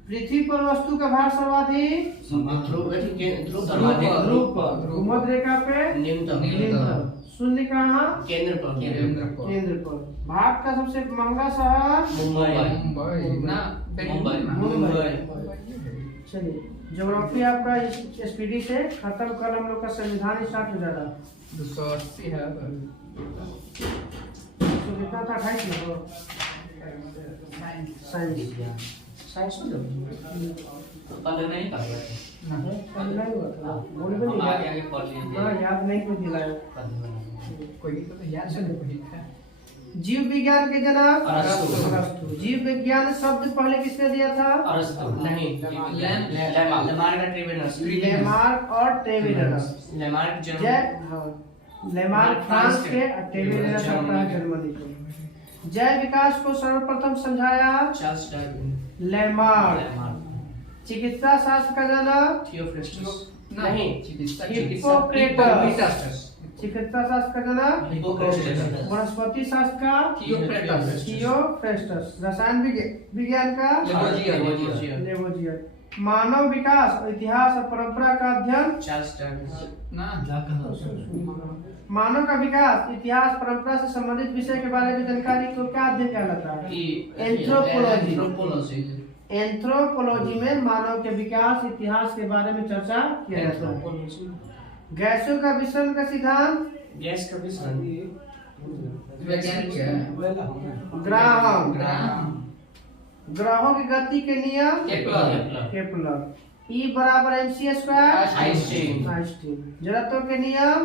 पृथ्वी पर वस्तु का भार सर्वाधिक ध्रुव पर। भूमध्य रेखा पे न्यूनतम। शून्य कहाँ? केंद्र पर। भारत का सबसे महंगा शहर मुंबई चलिए ज्योग्राफी आपका स्पीडी से खत्म कर हम लोग का संविधान स्टार्ट हो जाता 280 है तो कितना था 28 में साइंस नहीं पढ़ा नहीं हुआ था बोल भी नहीं आगे आगे पढ़ लीजिए हाँ याद नहीं कुछ दिलाया कोई तो याद से नहीं है। जीव विज्ञान के जनक अरस्तु। अरस्तु। जीव विज्ञान शब्द पहले किसने दिया था? नहीं लेमार्क और टेविलरस। लेमार्क फ्रांस के और टेविलरस जर्मनी के। जैव विकास को सर्वप्रथम समझाया चार्ल्स डार्विन। लेमार्क। चिकित्सा शास्त्र का जनक थियोफ्रास्टस नहीं हिप्पोक्रेटस। चिकित्सा शास्त्र का जनक हिप्पोक्रेटस। वनस्पति शास्त्र का थियोफ्रास्टस। रसायन विज्ञान का लेवोजियर। मानव विकास इतिहास और परंपरा का अध्ययन चार्ल्स डार्विन। मानव का विकास इतिहास परंपरा से संबंधित विषय के बारे में जानकारी को क्या अध्ययन कहलाता है? एंथ्रोपोलॉजी। एंथ्रोपोलॉजी में मानव के विकास इतिहास के बारे में चर्चा किया जाता है। गैसों का विसरण का सिद्धांत गैस का विसरण वैज्ञानिक है ग्राहम। ग्रहों की गति के नियम केपलर। E बराबर mc स्क्वायर आइंस्टीन। जड़त्व के नियम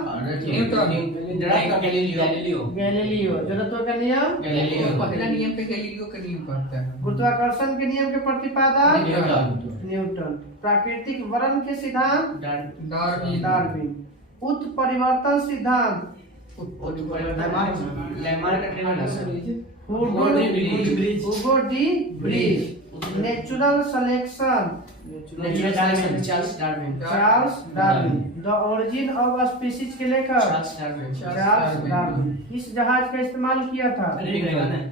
गैलीलियो। जड़त्व का नियम पहला नियम पे गैलीलियो का नियम पढ़ता है। गुरुत्वाकर्षण के नियम के प्रतिपादक न्यूटन। प्राकृतिक वर्ण के सिद्धांत डार्विन। उत्परिवर्तन सिद्धांत हुगो D bridge. Natural selection Charles Darwin. The origin of species के लेखक चार्ल्स डार्विन। इस जहाज का इस्तेमाल किया था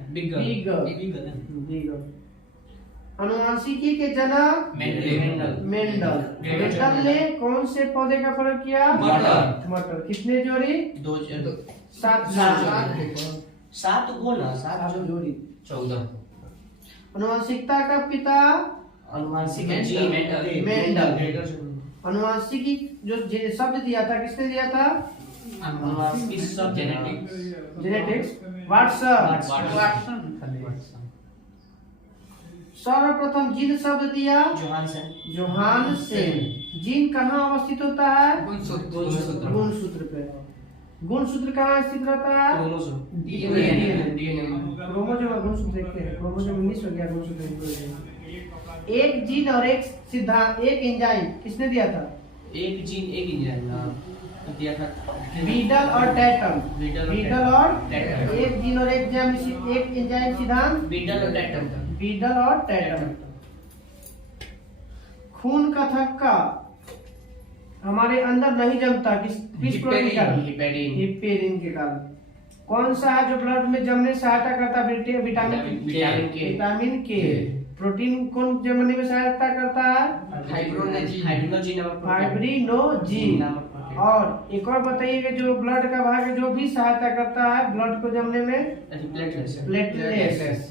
बिग। अनुवांशिकी के जनक मेंडल। मेंडल ने कौन से पौधे का प्रयोग किया? मटर। कितने जोड़ी? 7 जोड़ी। 14 अनुवांशिकता का पिता अनुवांशिक मेंडल। अनुवांशिकी जो शब्द दिया था किसने दिया था? Genetics Watson. सर्वप्रथम जीन शब्द दिया जोहानसेन। जीन कहाँ अवस्थित होता है? गुणसूत्र पे। गुणसूत्र कहाँ स्थित रहता है? क्रोमोसोम। गुणसूत्र देखते हैं क्रोमोसोम 19 हो गया गुणसूत्र। एक जीन और एक सिद्धांत एक एंजाइम किसने दिया था? एक जीन एक इंजाइम दिया था बीडल और टैटम। बीडल और टैटम। एक जीन और एक एंजाइम सिद्धांत बीडल और टैटम। बीडल और टैटम। खून का थक्का हमारे अंदर नहीं जमता किस प्रोटीन के कारण? हिपेरिन के कारण। कौन सा है जो ब्लड में जमने सहायता करता है? विटामिन के। प्रोटीन कौन जमने में सहायता करता है? फाइब्रिनोजिन। और एक और बताइए जो ब्लड का भाग है जो भी सहायता करता है ब्लड को जमने में? प्लेटलेट्स।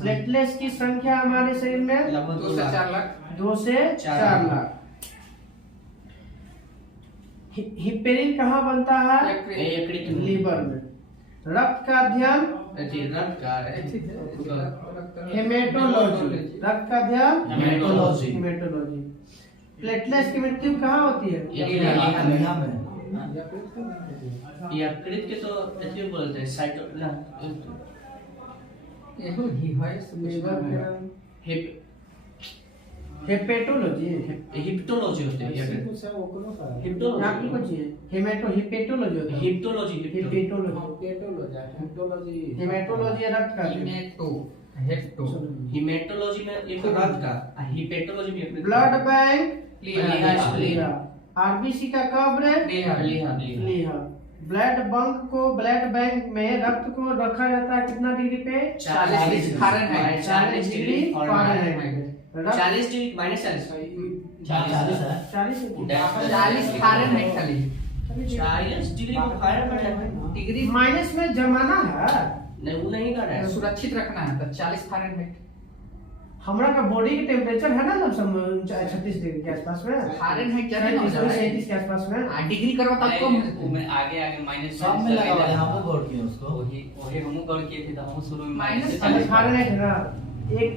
प्लेटलेट्स की संख्या हमारे शरीर में 2 से 4 लाख। 2 से 4 लाख। हिपेरिन कहाँ बनता है? लीवर में। रक्त का अध्ययन हेमेटोलॉजी। रक्त का अध्ययन हेमेटोलॉजी। प्लेटलेट्स की मृत्यु कहाँ होती है? यकृत के तो ऐसे बोलते हैं साइटो ना एहो ही है लीवर सब के हेपेटोलॉजी। हिप्टोलॉजी होते हैं यकृत हिप्टोलॉजी आपकी कौन सी है? हिपेटोलॉजी होता है। हिप्टोलॉजी हेमेटोलॉजी रक्त का अध्ययन। हिमेटोलॉजी में एक रक्त का हिपेटोलॉजी में यकृत ब्लड बैंक लीहा। आरबीसी का कब्र लीहा। ब्लड बैंक में रक्त को रखा जाता है कितना डिग्री पे? 40 degree Fahrenheit. 40 degree Fahrenheit. 40 degree -40 40 Fahrenheit खाली 40 डिग्री फ़ारेनहाइट डिग्री माइनस में जमाना है नहीं वो नहीं कर रहा है सुरक्षित रखना है तो 40 फ़ारेनहाइट। हमरा का बॉडी के टेम्परेचर है ना सब 36 डिग्री के आसपास में। फ़ारेनहाइट ज्यादा हो जाता है 37 के आसपास में। डिग्री करवा तब कम मैं आगे माइनस सब में लगा हुआ है, हमको गौर किया उसको। वही हम गौर किए थे तो हम शुरू में माइनस फ़ारेनहाइट है ना एक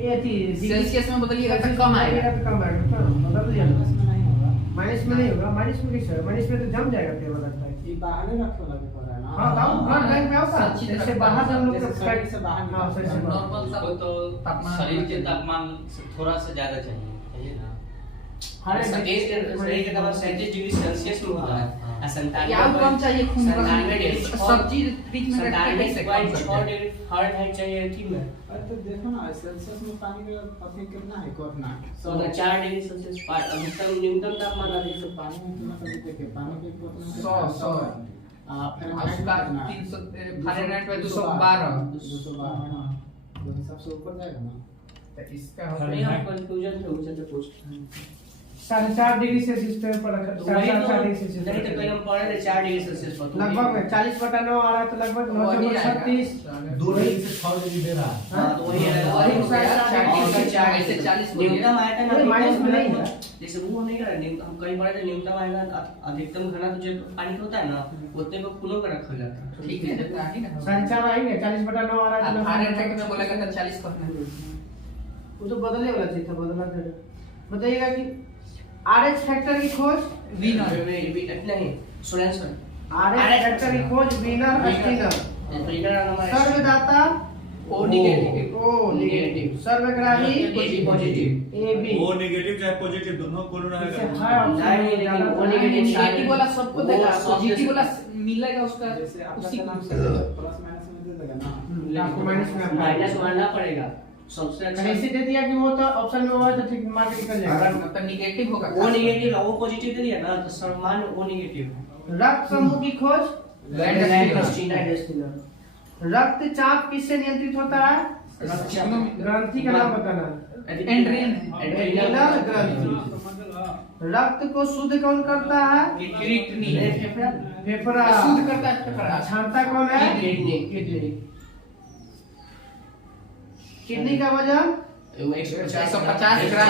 सेल्सियस में बदलिएगा तो कम आएगा। कम आएगा तो बदल दिया माइनस में नहीं होगा। माइनस में कैसे? माइनस में तो जम जाएगा फिर लगता है। ये बाहर ही रखने लगे पड़ रहा है ना। हाँ ब्लड बैंक में होगा जैसे बाहर से हम लोग जैसे शरीर से बाहर हाँ शरीर से बाहर। नॉर्मल सा तो तापमान शरीर के तापमान से थोड़ा सा ज्यादा चाहिए ना। हर एक शरीर के तापमान 37 डिग्री सेल्सियस में होता है और 97 क्या कम चाहिए खून का 97 डिग्री सब चीज फ्रिज में रख के कैसे कम 97.6 सकते हैं? डिग्री फ़ारेनहाइट चाहिए ठीक में अरे तो देखो ना सेल्सियस में पानी का पता कितना है कितना तो 4 डिग्री सेल्सियस अधिकतम न्यूनतम तापमान जैसे पानी में कितना कभी देखिए पानी के कितना 100 उसका 300 फ़ारेनहाइट में 212 वो हिसाब से ऊपर जाएगा ना। तो इसका नहीं हम कंफ्यूजन थे उनसे तो पूछ 4.5 डिग्री सेल्सियस पे पर रखा। वही 4.5 डिग्री तो सेल्सियस नहीं तो कहीं हम पढ़े थे 4 डिग्री सेल्सियस पर तो लगभग 40/9 आ रहा है तो लगभग 936। 2 डिग्री से 6 डिग्री दे रहा है। हाँ तो वही है वही हो गया 4 ऐसे 40 न्यूनतम आया था ना माइनस में नहीं है। जैसे वो नहीं कर रहे हम कहीं पढ़े थे न्यूनतम आएगा अधिकतम घना तो जो पानी का होता है ना उतने को खूनों का रखा जाता है ठीक है तो आगे ना 4.5 आएंगे 40/9 आ रहा है तो फ़ारेनहाइट में बोलेगा तो 40 करना वो तो बदलने वाला चीज था बदला कर बताइएगा कि आरएच फैक्टर की खोज नहीं सोरेंसन आरएच फैक्टर की खोज वीनर स्टीनर सर्वदाता ओ नेगेटिव ओ नेगेटिव सर्वग्राही पॉजिटिव एबी वो नेगेटिव चाहे पॉजिटिव दोनों को रहेगा। नेगेटिव वाला सबको देगा पॉजिटिव वाला मिलेगा उसका जैसे उसी आपका को प्लस माइनस में दे देगा ना। आपको माइनस में माइनस मानना पड़ेगा सबसे अच्छा ऐसे दे दिया कि वो तो ऑप्शन में हुआ तो ठीक मार के निकल जाएगा। मतलब नेगेटिव होगा वो नेगेटिव है वो पॉजिटिव दे दिया ना तो सम्मान वो नेगेटिव रक्त समूह की खोज Landsteiner। रक्तचाप किससे नियंत्रित होता है? ग्रंथि का नाम बताना। एड्रेनल ग्रंथि। रक्त को शुद्ध कौन करता है? फेफड़ा। शुद्ध करता है फेफड़ा। छानता कौन है? किडनी। किडनी का वजन 150 ग्राम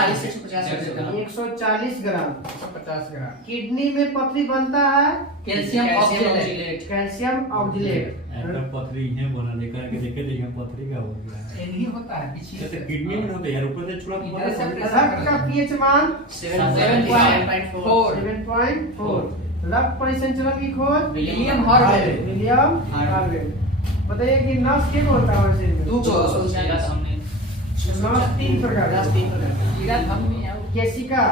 140 ग्राम। 150 ग्राम किडनी में पथरी बनता है कैल्शियम ऑक्जेलेट कैल्शियम ऑक्जेलेट। ऐसा पथरी है बना लेकर के देखे थे यहाँ पथरी का हो गया है। ये नहीं होता है पीछे तो किडनी में होता है यार ऊपर से छुड़ा के इधर से रक्त का पीएच मान 7.4 7.4। रक्त परिसंचरण की खोज विलियम हार्वे विलियम हार्वे। बताइए कि नस के होता है शरीर में? दो को नस 3 प्रकार के। कीड़ा धमनी है केशिका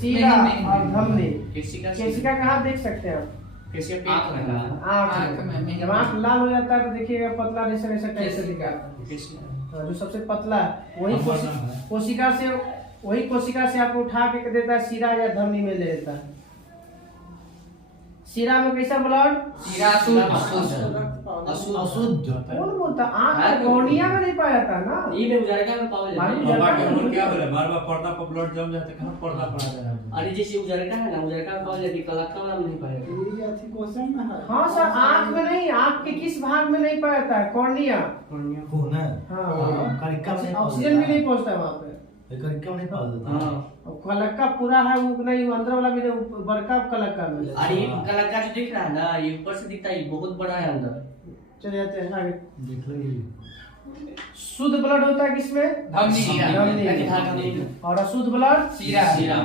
सीरा और धमनी। केशिका केशिका कहाँ देख सकते हैं आप? केशिका पेट आँख में आँख आँख में। में। जब आँख लाल हो जाता है तो देखिएगा पतला रेशा टाइप से दिखता है। केशिका जो सबसे पतला है वही कोशिका से वही कोशिका से आपको उठा के देता है शिरा या धमनी में ले लेता है। शिरा में कैसा ब्लड? शीरा अशुद्ध अशुद्ध कौन बोलता? आँख कॉर्निया में नहीं पाया जाता ना। ई में उजारका में पावल जाता मालूम है। बाबा के हमर क्या बोले बार बार पर्दा पर ब्लड जम जाते कहां पर्दा पड़ा जा रहा है। अरे जैसे उजारका है ना, उजारका में पावल जाती है, कलाका वाला में नहीं पाया जाता। ये अच्छी क्वेश्चन में है। हाँ सर, आँख में नहीं, आँख के किस भाग में नहीं पाया जाता है? कॉर्निया। खून है हाँ, करिका में नहीं ऑक्सीजन भी नहीं पहुंचता है वहाँ पे। करिका में नहीं पाल देता हाँ। और कलक्का पूरा है वो नहीं, वो अंदर वाला भी नहीं, बड़का कलक्का में। अरे ये कलाका जो दिख रहा है ना, ये ऊपर से दिखता है, ये बहुत बड़ा है अंदर। चले जाते हैं आगे। देख लो शुद्ध ब्लड होता है किसमें? धमनी में। और अशुद्ध ब्लड शीरा शिरा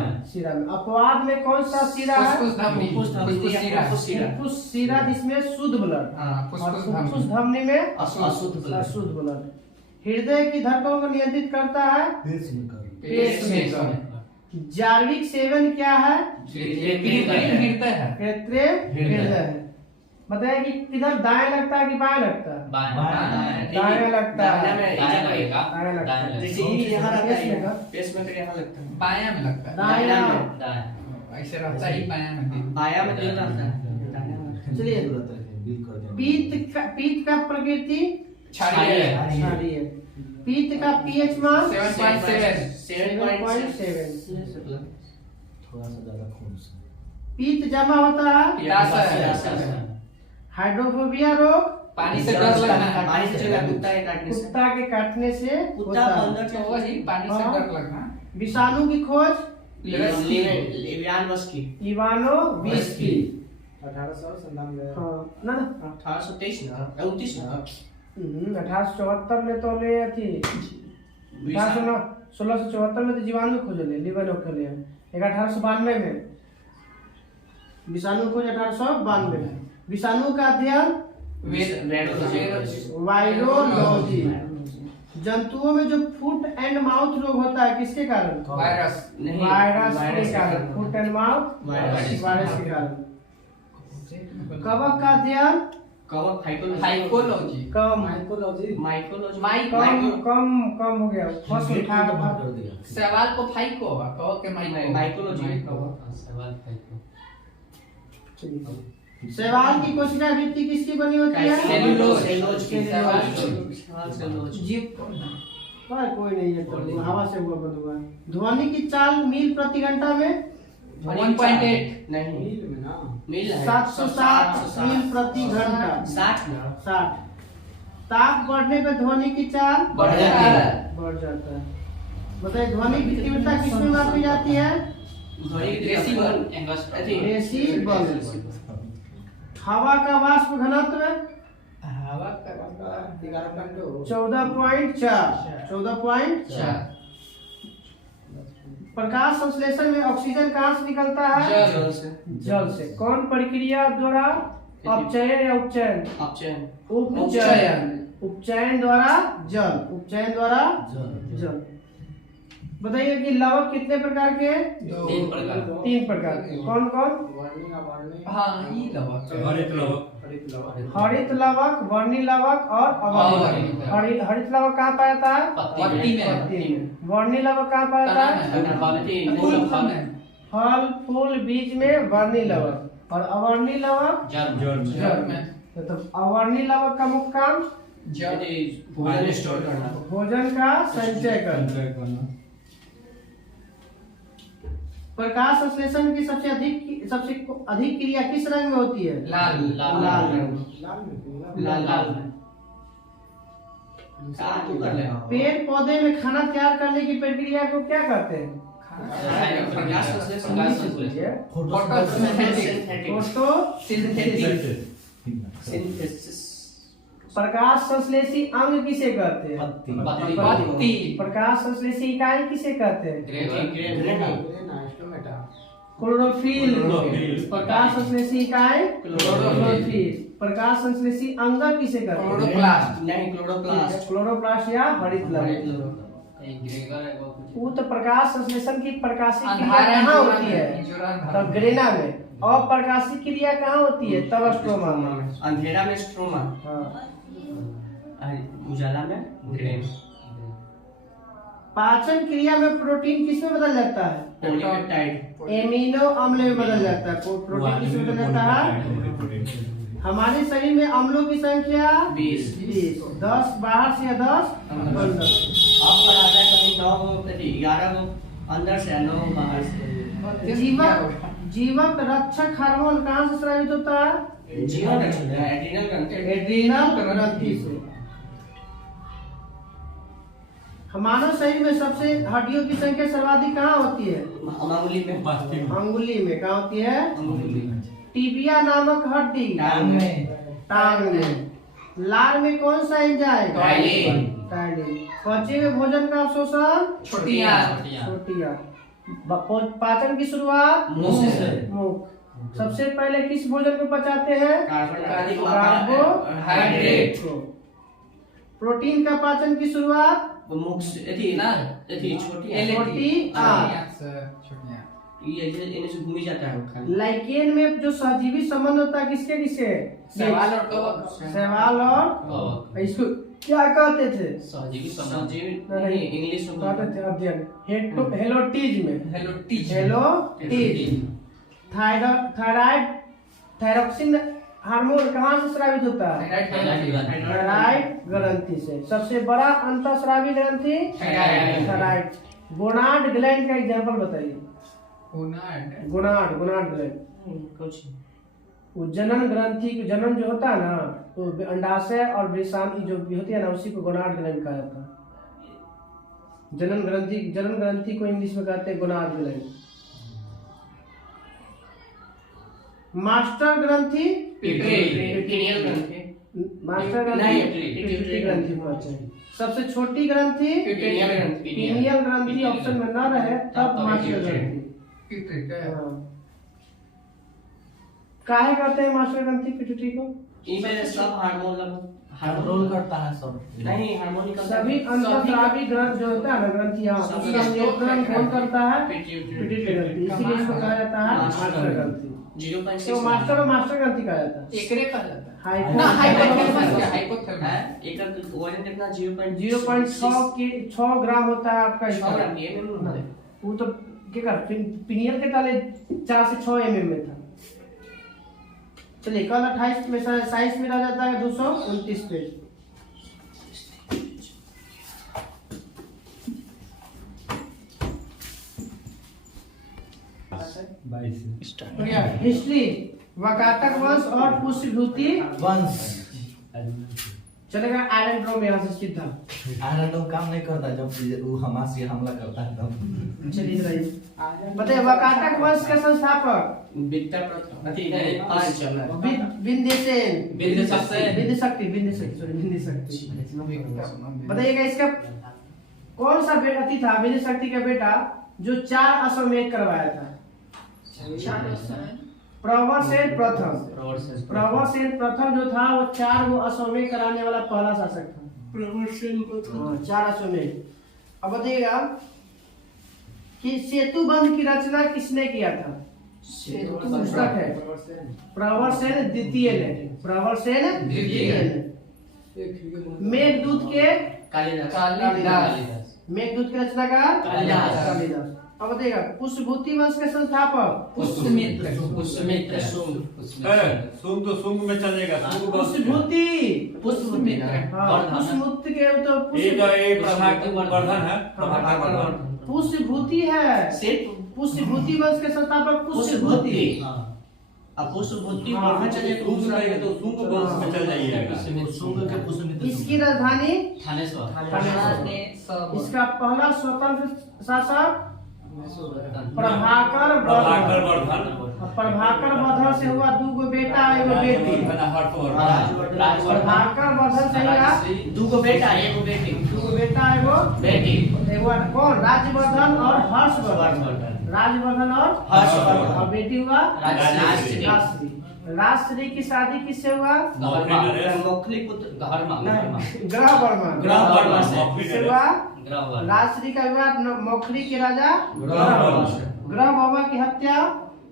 में। अपवाद में कौन सा शिरा है? फुसफुस धमनी फुफ्फुस शिरा जिसमें शुद्ध ब्लड। हाँ और फुसफुस फुफ्फुस धमनी धमनी में अशुद्ध अशुद्ध ब्लड। हृदय की धड़कनों को नियंत्रित करता है पेसमेकर। जैविक सेवन क्या है? हृदय है। कृत्रिम हृदय है। बताइए कि किधर दाएं लगता है कि बाएं लगता है? दाएं लगता है। दाएं लगता है। जैसे ये यहाँ लगता है, पेसमेकर। पेसमेकर यहाँ लगता है। बायां में लगता है। दायां में। ऐसे रहता ही बायां में। बायां में तो ये लगता है। चलिए। पीत का प्रकृति क्षारीय क्षारीय है। पीत का पीएच मान 7.7। 7.7। थोड़ा सा ज्यादा खून से पीत जमा होता है। पित्ताशय। हाइड्रोफोबिया रोग पानी से डर लगना। पानी से चला कुत्ता के काटने से। कुत्ता के काटने से कुत्ता होता है। अंदर तो वही पानी से डर लगना। विषाणु की खोज लेवियानोव्स्की इवानो विस्की। 1897। हाँ, ना 1823 ना 29 ना 1874 में तो ले थी। 1674 में तो जीवाणु खोजले लिवानोक्लिया। 1892 में विषाणु खोज 1892 में। विषाणु का अध्ययन वायरोलॉजी। जंतुओं में जो फुट एंड माउथ रोग होता है किसके कारण? वायरस। वायरस के कारण। फुट एंड माउथ वायरस के कारण। कवक का अध्ययन कवक फाइकोलॉजी। कम माइकोलॉजी। माइकोलॉजी। कम हो गया। फर्स्ट उठा कर दिया सवाल को फाइको होगा, कहो के माइकोलॉजी। शैवाल की कोशिका भित्ति किसकी बनी होती है? सेलुलोज की। जीव कोई नहीं है, तो हवा से हुआ बंद हुआ है। ध्वनि की चाल मील प्रति घंटा में 1.8। नहीं मील में ना। मील है। 760 मील प्रति घंटा। 60 ना 60। ताप बढ़ने पे ध्वनि की चाल बढ़ जाता है। बढ़ जाता है। बताइए ध्वनि की तीव्रता किसमें मापी जाती है? डेसिबल। डेसिबल। हवा का वाष्प घनत्व हवा का 11.2। 14.4। 14.4। प्रकाश संश्लेषण में ऑक्सीजन कहाँ से निकलता है? जल से। जल से। कौन प्रक्रिया द्वारा? अपचयन या उपचयन? अपचयन। उपचयन। उपचयन द्वारा जल। उपचयन द्वारा जल। बताइए कि लवक कितने प्रकार के हैं? 3 प्रकार। 3 प्रकार के। कौन कौन? वर्णी अवर्णी। हाँ ये लवक। हरित लवक। हरित लवक, वर्णी लवक और अवर्णी लवक। हरित लवक कहाँ पाया जाता है? पत्ती में। पत्ती में। वर्णी लवक कहाँ पाया जाता है? फल फूल बीज में वर्णी लवक। और अवर्णी लवक जल में। तो अवर्णी लवक का मुख्य काम भोजन स्टोर करना। भोजन का संचय करना। प्रकाश संश्लेषण की सबसे अधिक क्रिया किस रंग में होती है? लाल। लाल रंग। लाल। पेड़ पौधे में खाना तैयार करने की प्रक्रिया को क्या कहते हैं? प्रकाश संश्लेषण। फोटोसिंथेसिस। प्रकाश संश्लेषी अंग किसे कहते हैं? पत्ती। प्रकाश संश्लेषी इकाई किसे कहते हैं? क्लोरोफिल। प्रकाश संश्लेषी इकाई क्लोरोफिल। प्रकाश संश्लेषी अंग किसे कहते हैं? क्लोरोप्लास्ट। नहीं क्लोरोप्लास्ट। क्लोरोप्लास्ट या हरित लवक। वो तो प्रकाश संश्लेषण की प्रकाशिक क्रिया कहाँ होती है? तब ग्रेना में। और प्रकाशिक क्रिया कहाँ होती है? तब स्ट्रोमा में। अंधेरा में स्ट्रोमा। हाँ। उजाला में ग्रेन। पाचन क्रिया में प्रोटीन किस में बदल जाता है? पॉलीपेप्टाइड एमिनो अम्ल में बदल जाता है। प्रोटीन किस में बदल जाता है? हमारे शरीर में अम्लों की संख्या 20 10 बाहर से या 10 अंदर से। अब पर आता है कभी 9 को 11 को अंदर से 9 बाहर से। जीवक रक्षक हार्मोन कहाँ से स्रावित होता है? जीवन एड्रिनल ग्रंथि एड्रिनल ग्रंथि से। मानव शरीर में सबसे हड्डियों की संख्या सर्वाधिक कहाँ होती है? अंगुली में अंगुली में। कहाँ होती है? अंगुली में टिबिया नामक हड्डी टांग में। लार में कौन सा एंजाइम? टाइलिन। त्वचे में भोजन का अवशोषण? छोटिया पाचन की शुरुआत मुंह से। मुख। सबसे पहले किस भोजन को पचाते हैं? कार्बोहाइड्रेट। प्रोटीन का पाचन की शुरुआत मुख से छोटी छोटी आंत। ये इन्हें से घूमी जाता है वो खाली। लाइकेन में जो सहजीवी संबंध होता है किसके किसके? सवाल और कवक। सवाल और इसको क्या कहते थे? सहजीवी संबंध। संजीवी नहीं, इंग्लिश में कहते थे अध्ययन हेलोटीज में। हेलोटीज। हेलोटीज। थायराइड थायरोक्सिन हार्मोन कहाँ से स्रावित होता है? थायराइड ग्रंथि से। सबसे बड़ा अंतःस्रावी ग्रंथि थायराइड। गोनाड ग्लैंड का एग्जांपल बताइए। गोनाड ग्लैंड कुछ वो जनन ग्रंथि जनन जो होता है ना, तो अंडाशय और वृषांग जो भी होती है ना, उसी को गोनाड ग्लैंड कहा जाता है। जनन ग्रंथि को इंग्लिश में कहते हैं गोनाड ग्लैंड। मास्टर ग्रंथि पिट्यूटरी ग्रंथि। मास्टर ग्रंथि पिट्यूटरी ग्रंथि होना चाहिए। सबसे छोटी ग्रंथि पीनियल ग्रंथि ऑप्शन में न रहे तब मास्टर ग्रंथि। काहे कहते हैं मास्टर ग्रंथि पिट्यूटरी को? इसमें सब हार्मोन कंट्रोल करता है सब। नहीं हार्मोनिकल सभी अंतःस्रावी ग्रंथ जो होता है ना ग्रंथियां, उसका नियंत्रण कौन करता है? पिट्यूटरी ग्रंथि। इसीलिए इसको कहा जाता है मास्टर ग्रंथि। 0.6 तो मास्टर और मास्टर ग्रंथि कहा जाता है। एकरे कहा जाता है। हाइपोथैलेमस। एक वजन कितना 0.6 ग्राम होता है आपका 6 ग्राम इसका। ये वो तो क्या कर पिनियल के ताले 4 से 6 mm में था। चलिए कल 28 में साइंस में रह जाता है 229 पेज। हिस्ट्री वकाटक वंश और पुष्यभूति वंश। चलेगा। आयरन ड्रॉम यहाँ से सीधा। आयरन काम नहीं करता जब वो हमारे हमला करता है तब। चलिए इधर आइए। बताइए वकाटक वंश के संस्थापक विंध्यसेन। विंध्यशक्ति। बताइएगा इसका कौन सा बेटा था विंध्यशक्ति का बेटा जो 4 अश्वमेध करवाया था? प्रवरसेन प्रथम जो था वो 4 वो अश्वमेध कराने वाला पहला शासक था। 4 अश्वमेध। अब बताइएगा कि सेतु बंध की रचना किसने किया था? पुस्तक है प्रवरसेन द्वितीय ने। प्रवरसेन द्वितीय ने। मेघदूत के कालिदास। मेघदूत की रचनाकार कालिदास। अब बताइएगा पुष्यभूति वंश के संस्थापक पुष्यमित्र। सुंग तो सुंग में चलेगा। पुष्यभूति। पुष्यमित्र। हाँ, पुष्यभूति के तो प्रभाकर वर्धन है। पुष्यभूति है। पुष्यभूति वंश के संस्थापक पुष्यभूति। अब पुष्यभूति हाँ, वहां चले सुंग रहेगा तो सुंग वंश में चल जाइएगा। सुंग के पुष्यमित्र। इसकी राजधानी थानेश्वर। इसका पहला स्वतंत्र शासक प्रभाकर वर्धन। प्रभाकर वर्धन से हुआ 2 बेटा एगो बेटी। प्रभाकर वर्धन से हुआ 2 बेटा एगो बेटी। 2 बेटा एगो बेटी। एगो कौन? राज्यवर्धन और हर्षवर्धन। राज्यवर्धन और हर्षवर्धन। और बेटी हुआ राजश्री। राजश्री की शादी किससे हुआ? मोखली पुत्र ग्रह वर्मा से हुआ। ग्रह राजश्री का विवाह मोखली के राजा ग्रह वर्मा की हत्या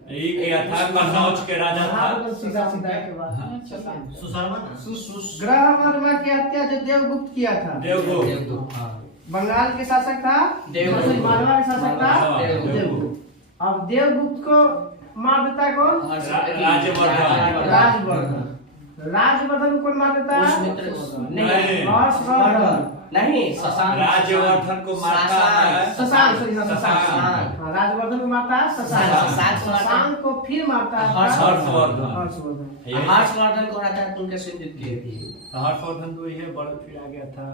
कन्नौज के राजा था। सीधा के बाद सुशर्मा। ग्रह वर्मा की हत्या जो देवगुप्त किया था। देवगुप्त। बंगाल के शासक था देवगुप्त। मालवा के शासक था देवगुप्त। देवगुप्त। अब देवगुप्त को मार देता है कौन? राजवर्धन। राजवर्धन। राजवर्धन को कौन मार देता है? पुष्यमित्र नहीं। हर्षवर्धन। नहीं शशांक राजवर्धन को मारता है शशांक, सॉरी शशांक। शशांक। हाँ, राजवर्धन को मारता है शशांक। शशांक। शशांक को फिर मारता है हर्षवर्धन। हर्षवर्धन। हर्षवर्धन को हराता है तो उनके सिंधित किए थे। हर्षवर्धन तो ये बड़ा फिर आ गया था।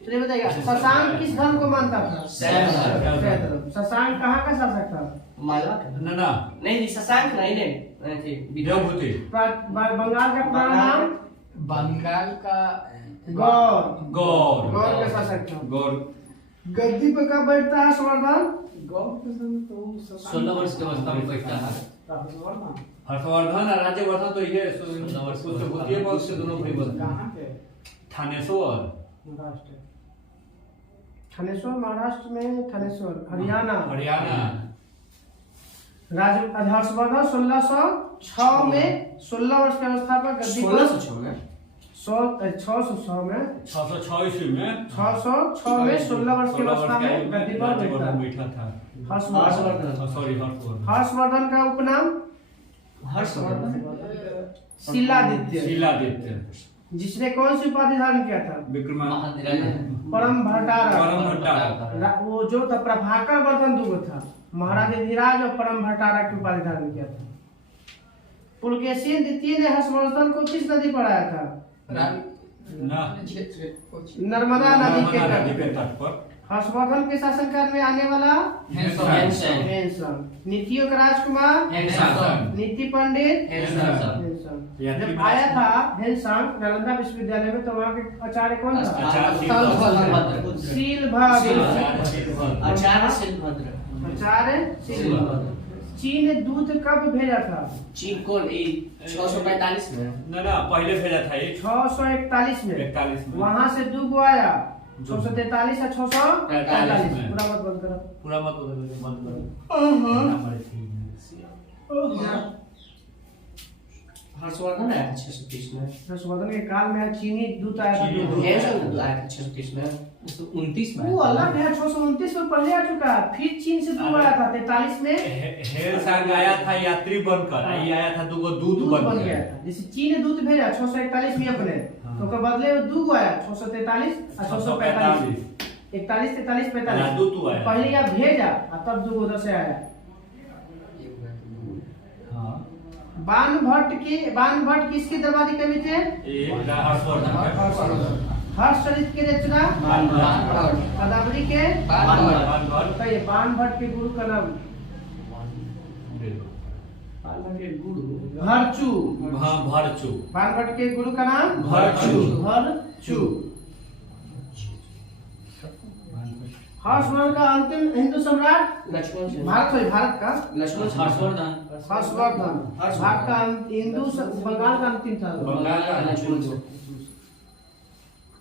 चलिए बताइएगा, शशांक किस धर्म को मानता था? शैव धर्म। शैव धर्म। शशांक कहाँ का शासक था? मालवा का ना नहीं शशांक नहीं देवभूति। बंगाल का पुराना नाम बंगाल का गौर। गौर। गौर का शासक था। गौर। गद्दी पे कब बैठता है हर्षवर्धन? गौ के संग तो 16 वर्ष की अवस्था में बैठता है। हर्षवर्धन और राज्यवर्धन तो ये 16 वर्ष कुछ भूतिए पक्ष से दोनों भाई बंधु। कहाँ के? थानेश्वर। महाराष्ट्र। थानेश्वर महाराष्ट्र में, थानेश्वर हरियाणा। हरियाणा। हर्षवर्धन 1606 में 16 वर्ष की अवस्था पर गद्दी पर 1606 में 606 में 606 ईस्वी में 606 में 16 वर्ष की अवस्था में गद्दी पर राज्यवर्धन बैठा। बैठा था। हर्षवर्धन। सॉरी हर्षवर्धन। हर्षवर्धन का उपनाम हर्षवर्धन शिलादित्य, शिलादित्य। जिसने कौन सी उपाधि धारण किया था? महाधिराज परम भट्टारक। परम भट्टारक। वो जो था प्रभाकर वर्धन दुगो था, महाराजाधिराज और परम भट्टारक की उपाधि धारण किया था। पुलकेशिन द्वितीय ने हर्षवर्धन को किस नदी पर आया था? नर्मदा नदी के तट पर। हर्षवर्धन के शासनकाल में आने वाला हेनसन हेनसन। नीतियों का राजकुमार हेनसन नीति पंडित हेनसन हेनसन। जब आया था हेनसन नालंदा विश्वविद्यालय में तो वहाँ के आचार्य कौन था? आचार्य शीलभद्र। आचार्य शिलभद्र आचार्य शीलभद्र। चीन ने दूत कब भेजा था? चीन को 645 में ना पहले भेजा था ये 641 में। 41 में। वहां से दूगो आया 643 या 645। में। पूरा मत बंद करो। पूरा मत बंद करो। हर्षवर्धन आया था 630 में हर्षवर्धन के काल में चीनी दूत आया था चीनी दूगो। दूत। हेनसन आया था 630 में 29 में वो अलग है, 629 में पहले आ चुका है। फिर चीन से दूगो आया था 43 में हेरसांग आया था यात्री बनकर, ये आया था दूगो दूत दूत बन बन गया। गया था। जैसे चीन ने दूत भेजा 641 में अपने, तो उसके बदले वो दूगो आया 643 और 645। 41 43 45 दूत आया। पहले या भेजा और तब दूगो उधर से आया। बाणभट्ट किसके दरबारी कवि थे? हर्षवर्धन। हर्षचरित के रचना कदावरी के। तो ये बाणभट्ट के गुरु का नाम भरचू। भरचू। बाणभट्ट के गुरु का नाम भरचू। भरचू। हर्षवर्धन का अंतिम हिंदू सम्राट लक्ष्मण भारत का लक्ष्मण हर्षवर्धन हर्षवर्धन। भारत का हिंदू बंगाल का अंतिम था। बंगाल का लक्ष्मण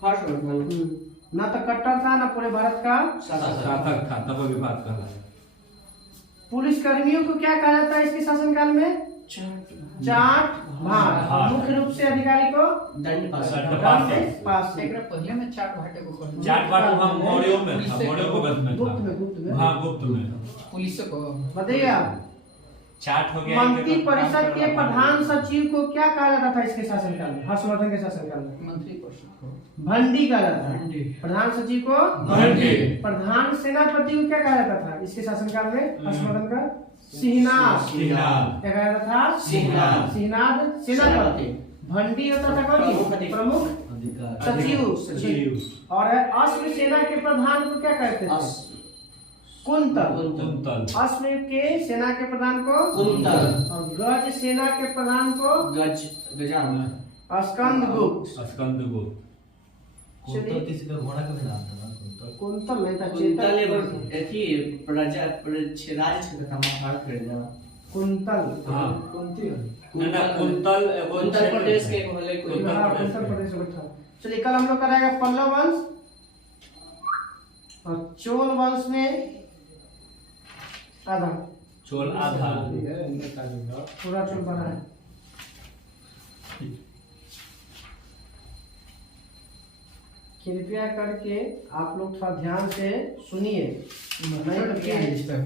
हर्षवर्धन ना तो कट्टर था ना पूरे भारत का शासक था, तब अभी बात कर रहा है। पुलिस कर्मियों को क्या कहा जाता है इसके शासनकाल में? चाट भाट। मुख्य रूप से अधिकारी को दंड पास पास से। एकरा पहले में चाट भाटे को कहते हैं। जाट भाट वहाँ मौर्यों में था, मौर्यों को वक्त में गुप्त था। में गुप्त में हाँ गुप्त में। पुलिस को बताइए आप। चाट हो गया। मंत्री परिषद के प्रधान सचिव को क्या कहा जाता था इसके शासनकाल में? हर्षवर्धन के शासनकाल में मंत्री परिषद को भंडी कहा जाता था। प्रधान सचिव को भंडी। प्रधान सेनापति को क्या कहा जाता था इसके शासनकाल में? हर्षवर्धन का सिंहनाद। सिंहनाद। क्या कहा जाता था? सिंहनाद। सिंहनाद सेनापति। भंडी होता था कौन? प्रमुख सचिव। सचिव। और अश्व सेना के प्रधान को क्या कहते थे? कुंतल। कुंतल। अश्व के सेना के प्रधान को कुंतल। और गज सेना के प्रधान को गजान स्कंदगुप्त। स्कंदगुप्त। कुंतल किसी का घोड़ा का भी नाम था ना, कुंतल। कुंतल नहीं था, कुंतल एगो चेतन। एथी प्रजा राज्य क्षेत्र था महाभारत के ना कुंतल। हाँ। कौनती है? ना कुंतल एगो उत्तर प्रदेश के एक होले कोई हाँ, उत्तर प्रदेश में था। चलिए कल हम लोग कराएगा पल्लव वंश और चोल वंश में आधा। चोल आधा। है इनका कालिंगा। पूरा चोल बना है। कृपया करके आप लोग थोड़ा ध्यान से सुनिए। नहीं तो क्या है? इस पर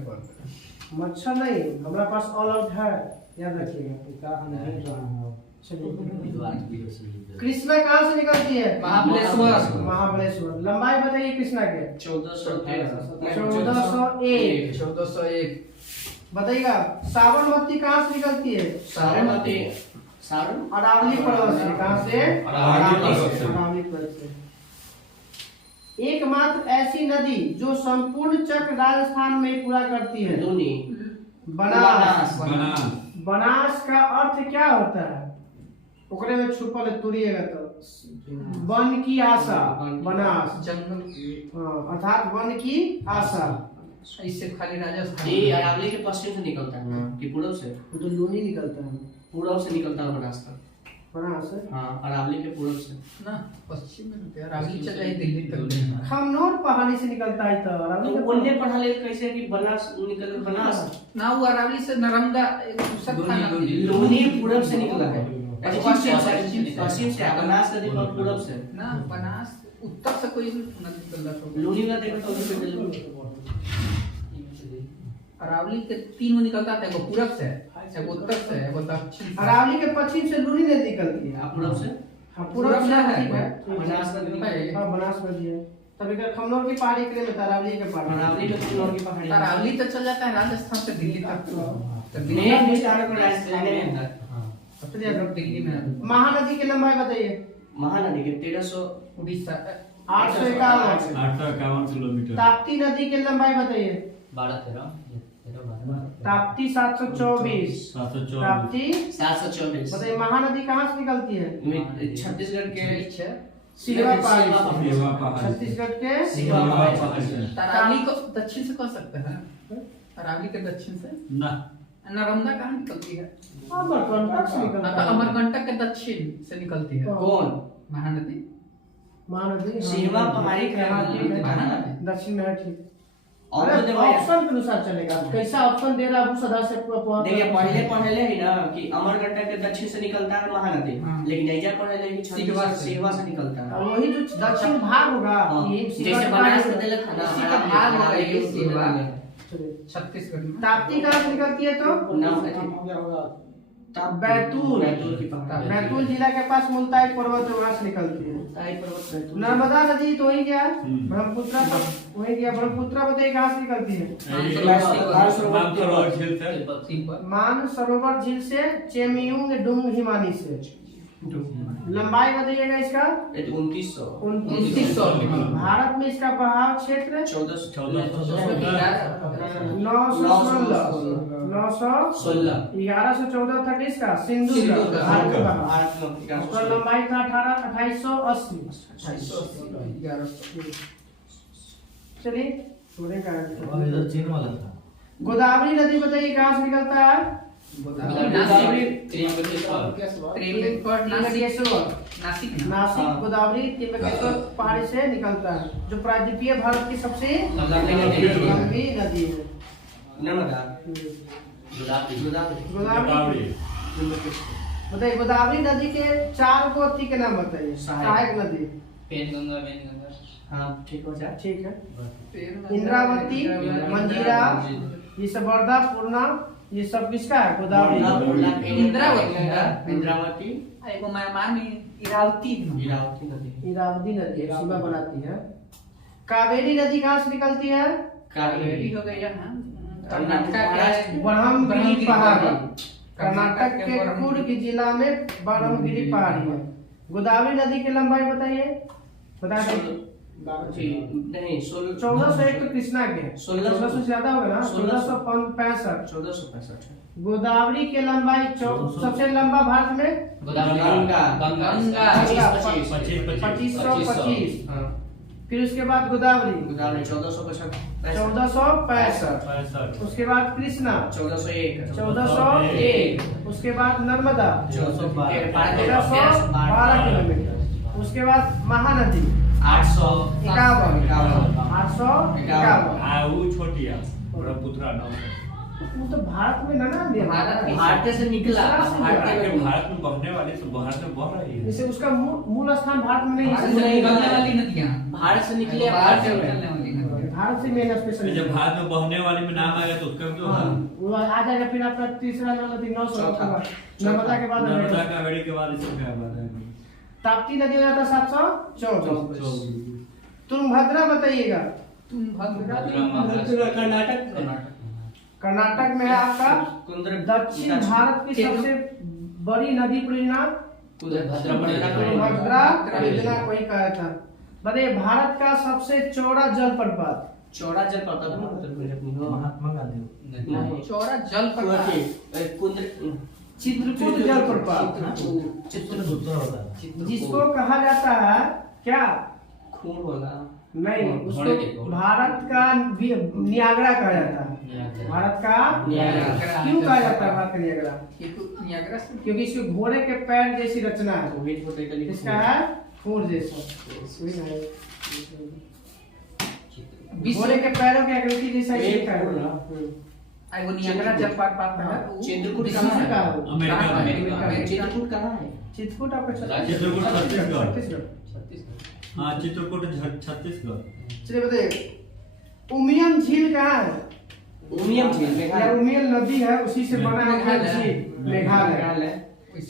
मच्छर नहीं, हमारा पास ऑल आउट है, याद रखिएगा। चलिए, कृष्णा कहाँ से निकलती है? महाबलेश्वर। महाबलेश्वर। लंबाई बताइए कृष्णा के। 1413 1401। 1401 बताइएगा। साबरमती कहाँ से निकलती है? साबरमती सारण अरावली पर्वत से। कहाँ से? अरावली पर्वत से। अरावली पर्वत से। एकमात्र ऐसी नदी जो संपूर्ण चक्र राजस्थान में पूरा करती है। लूनी बनास। बनास। बनास का अर्थ क्या होता है? ओकरे में छुपल है, तुरिएगा तो वन की आशा। बनास जंगल अर्थात वन की आशा। इससे खाली राजस्थान ये अरावली के पश्चिम से निकलता है ना कि पूर्व से? वो तो लूनी निकलता है। पूर्व से निकलता है बनास का। बनास है। हाँ, अरावली के पूर्व से ना पश्चिम में तो अरावली चल जाए दिल्ली तक। खमनोर पहाड़ी से निकलता है तो अरावली तो का उनने पढ़ा ले कैसे कि बनास निकल बनास ना वो अरावली से नर्मदा एक दूसरा था ना। लूनी पूर्व से निकला है। पश्चिम पश्चिम से बनास नदी का पूर्व से। ना बनास उत्तर से कोई नदी निकल रहा था। लूनी का देखो तो उधर पे अरावली के 3 में निकलता था, एगो पूरब से, एगो उत्तर से, एगो दक्षिण से। अरावली के पश्चिम से लूनी नदी निकलती है। पूर्व से हाँ, पूरब से है। बनास नदी है। हाँ, बनास नदी है। तब इधर खमनोर की पहाड़ी के लिए अरावली के पहाड़ी। अरावली का पूर्व की पहाड़ी। अरावली तो चल जाता है राजस्थान से दिल्ली तक। तो दिल्ली नहीं विस्तार को राजस्थान में है। चलिए, अब दिल्ली में महानदी की लंबाई बताइए। महानदी के 1300 उड़ीसा 851। 851 किलोमीटर। ताप्ती नदी की लंबाई बताइए। 12-13 ताप्ती 724। 724। ताप्ती 724 बताइए। महानदी कहाँ से निकलती है? छत्तीसगढ़ के सिलवा पहाड़ी सिलवा से। पहाड़ी से। छत्तीसगढ़ के सिलवा पहाड़ी से। अरावली को दक्षिण से कह सकते हैं। अरावली के दक्षिण से ना नर्मदा कहाँ निकलती है? अमरकंटक से निकलता है। अमरकंटक के दक्षिण से निकलती है कौन? महानदी। महानदी सिलवा पहाड़ी के हाँ, ठीक है। महानदी। दक्षिण में है, ठीक। और अरे, तो देखो ऑप्शन के अनुसार चलेगा। कैसा ऑप्शन दे रहा है वो सदा से देखिए पहले ही ना कि अमरकंटक के दक्षिण से निकलता है महानदी, हाँ। लेकिन ऐजा पहले कि सिलवा से निकलता है। और वही जो दक्षिण भाग होगा हाँ, ये जैसे बनास में दिलक था ना इसी का भाग होगा ये सिलवा। चलिए। छत्तीसगढ़ में ताप्ती कहाँ से निकलती है तो? बैतूल। बैतूल की पहाड़ी। बैतूल जिला के पास मुल्ताई पर्वत है, वहाँ से निकलती है। ताई पर्वत बैतूल। नर्मदा नदी तो वही गया। हम्म। ब्रह्मपुत्रा वही गया। ब्रह्मपुत्रा बताइए कहाँ से निकलती है? मानसरोवर झील से। तिब्बत मानसरोवर झील से, चेमियुंग डुंग हिमानी से। लंबाई बताइएगा इसका। 2900 2900। भारत में इसका बहाव क्षेत्र 16 1114 तक इसका सिंधु सिंधु का का। भारत का बहाव। भारत में उसका लंबाई था 2880। 1100। चलिए, थोड़े का और इधर चीन वाला था। गोदावरी नदी बताइए कहाँ से निकलता है? त्रिवेंद्रपुर नासिक नासिक ना। नासिक हाँ। गोदावरी त्रिवेंद्रपुर पहाड़ी से निकलता है, जो प्रायद्वीपीय भारत की सबसे लंबी लंबी नदी है। नर्मदा गोदावरी बताइए। गोदावरी नदी के 4 गोती के नाम बताइए। सहायक नदी। पेनगंगा वेनगंगा। हाँ ठीक हो जाए। ठीक है। इंद्रावती, मंजीरा, ये सब वर्धा, पूर्णा, ये सब किसका है? गोदावरी। इंद्रावती एगो म्यांमार में इरावती है। इरावती नदी इरावती नदी है, सीमा बनाती है। कावेरी नदी कहाँ से निकलती है? कावेरी हो गई है ना कर्नाटक के ब्रह्मगिरी पहाड़ी। कर्नाटक के कुर्ग जिला में ब्रह्मगिरी पहाड़ी है। गोदावरी नदी की लंबाई बताइए। बता दीजिए। नहीं 1401 तो कृष्णा के 1600 से ज्यादा होगा ना। 1665। 1465 गोदावरी के लंबाई सबसे लंबा भारत में गंगा 2525। फिर उसके बाद गोदावरी 1465। उसके बाद कृष्णा 1401। उसके बाद नर्मदा 1312 किलोमीटर। उसके बाद महानदी 851 851। वो छोटी है ब्रह्मपुत्रा 900। वो तो भारत में ना दिया भारत से निकला भारत में बहने वाली तो भारत में बह रही है। जैसे उसका मूल स्थान भारत में नहीं भारत है। से निकलने वाली नदियाँ, भारत से निकले भारत से निकलने वाली नदियाँ। भारत से मेन स्पेशल जब भारत में बहने वाले में नाम आएगा तो उसका भी तो हाँ, वो आ जाएगा। फिर आपका तीसरा नदी 900 नर्मदा के बाद नर्मदा कावेरी के बाद इसको क्या बात है? ताप्ती नदी हो जाता 724। तुंगभद्रा बताइएगा। कर्नाटक में है आपका। दक्षिण भारत की सबसे बड़ी नदी परियोजना तुंगभद्रा परियोजना कोई कहा था। बताइए भारत का सबसे चौड़ा जलप्रपात। चौड़ा जलप्रपात महात्मा गांधी। चौड़ा जलप्रपात चित्रकूट जलप्रपात, चित्रगुप्त होता है। जिसको कहा जाता है क्या? खून वाला नहीं, उसको भारत का नियाग्रा कहा जाता है। भारत का नियाग्रा। क्यों कहा जाता है भारत का नियाग्रा? नियाग्रा से क्योंकि इसके घोड़े के पैर जैसी रचना है। इसका है फूर जैसा। घोड़े के पैरों की आकृति जैसा ही दिखा है। वो नियाग्रा जलप्रपात है। चित्रकूट कहाँ कहाँ का है? है? अमेरिका में। चित्रकूट कहाँ है? चित्रकूट आपका चित्रकूट छत्तीसगढ़। छत्तीसगढ़। हाँ चित्रकूट छत्तीसगढ़। चलिए बताइए उमियम झील कहाँ है? उमियम झील या उमियल नदी है, उसी से बना है मेघालय। झील। मेघालय।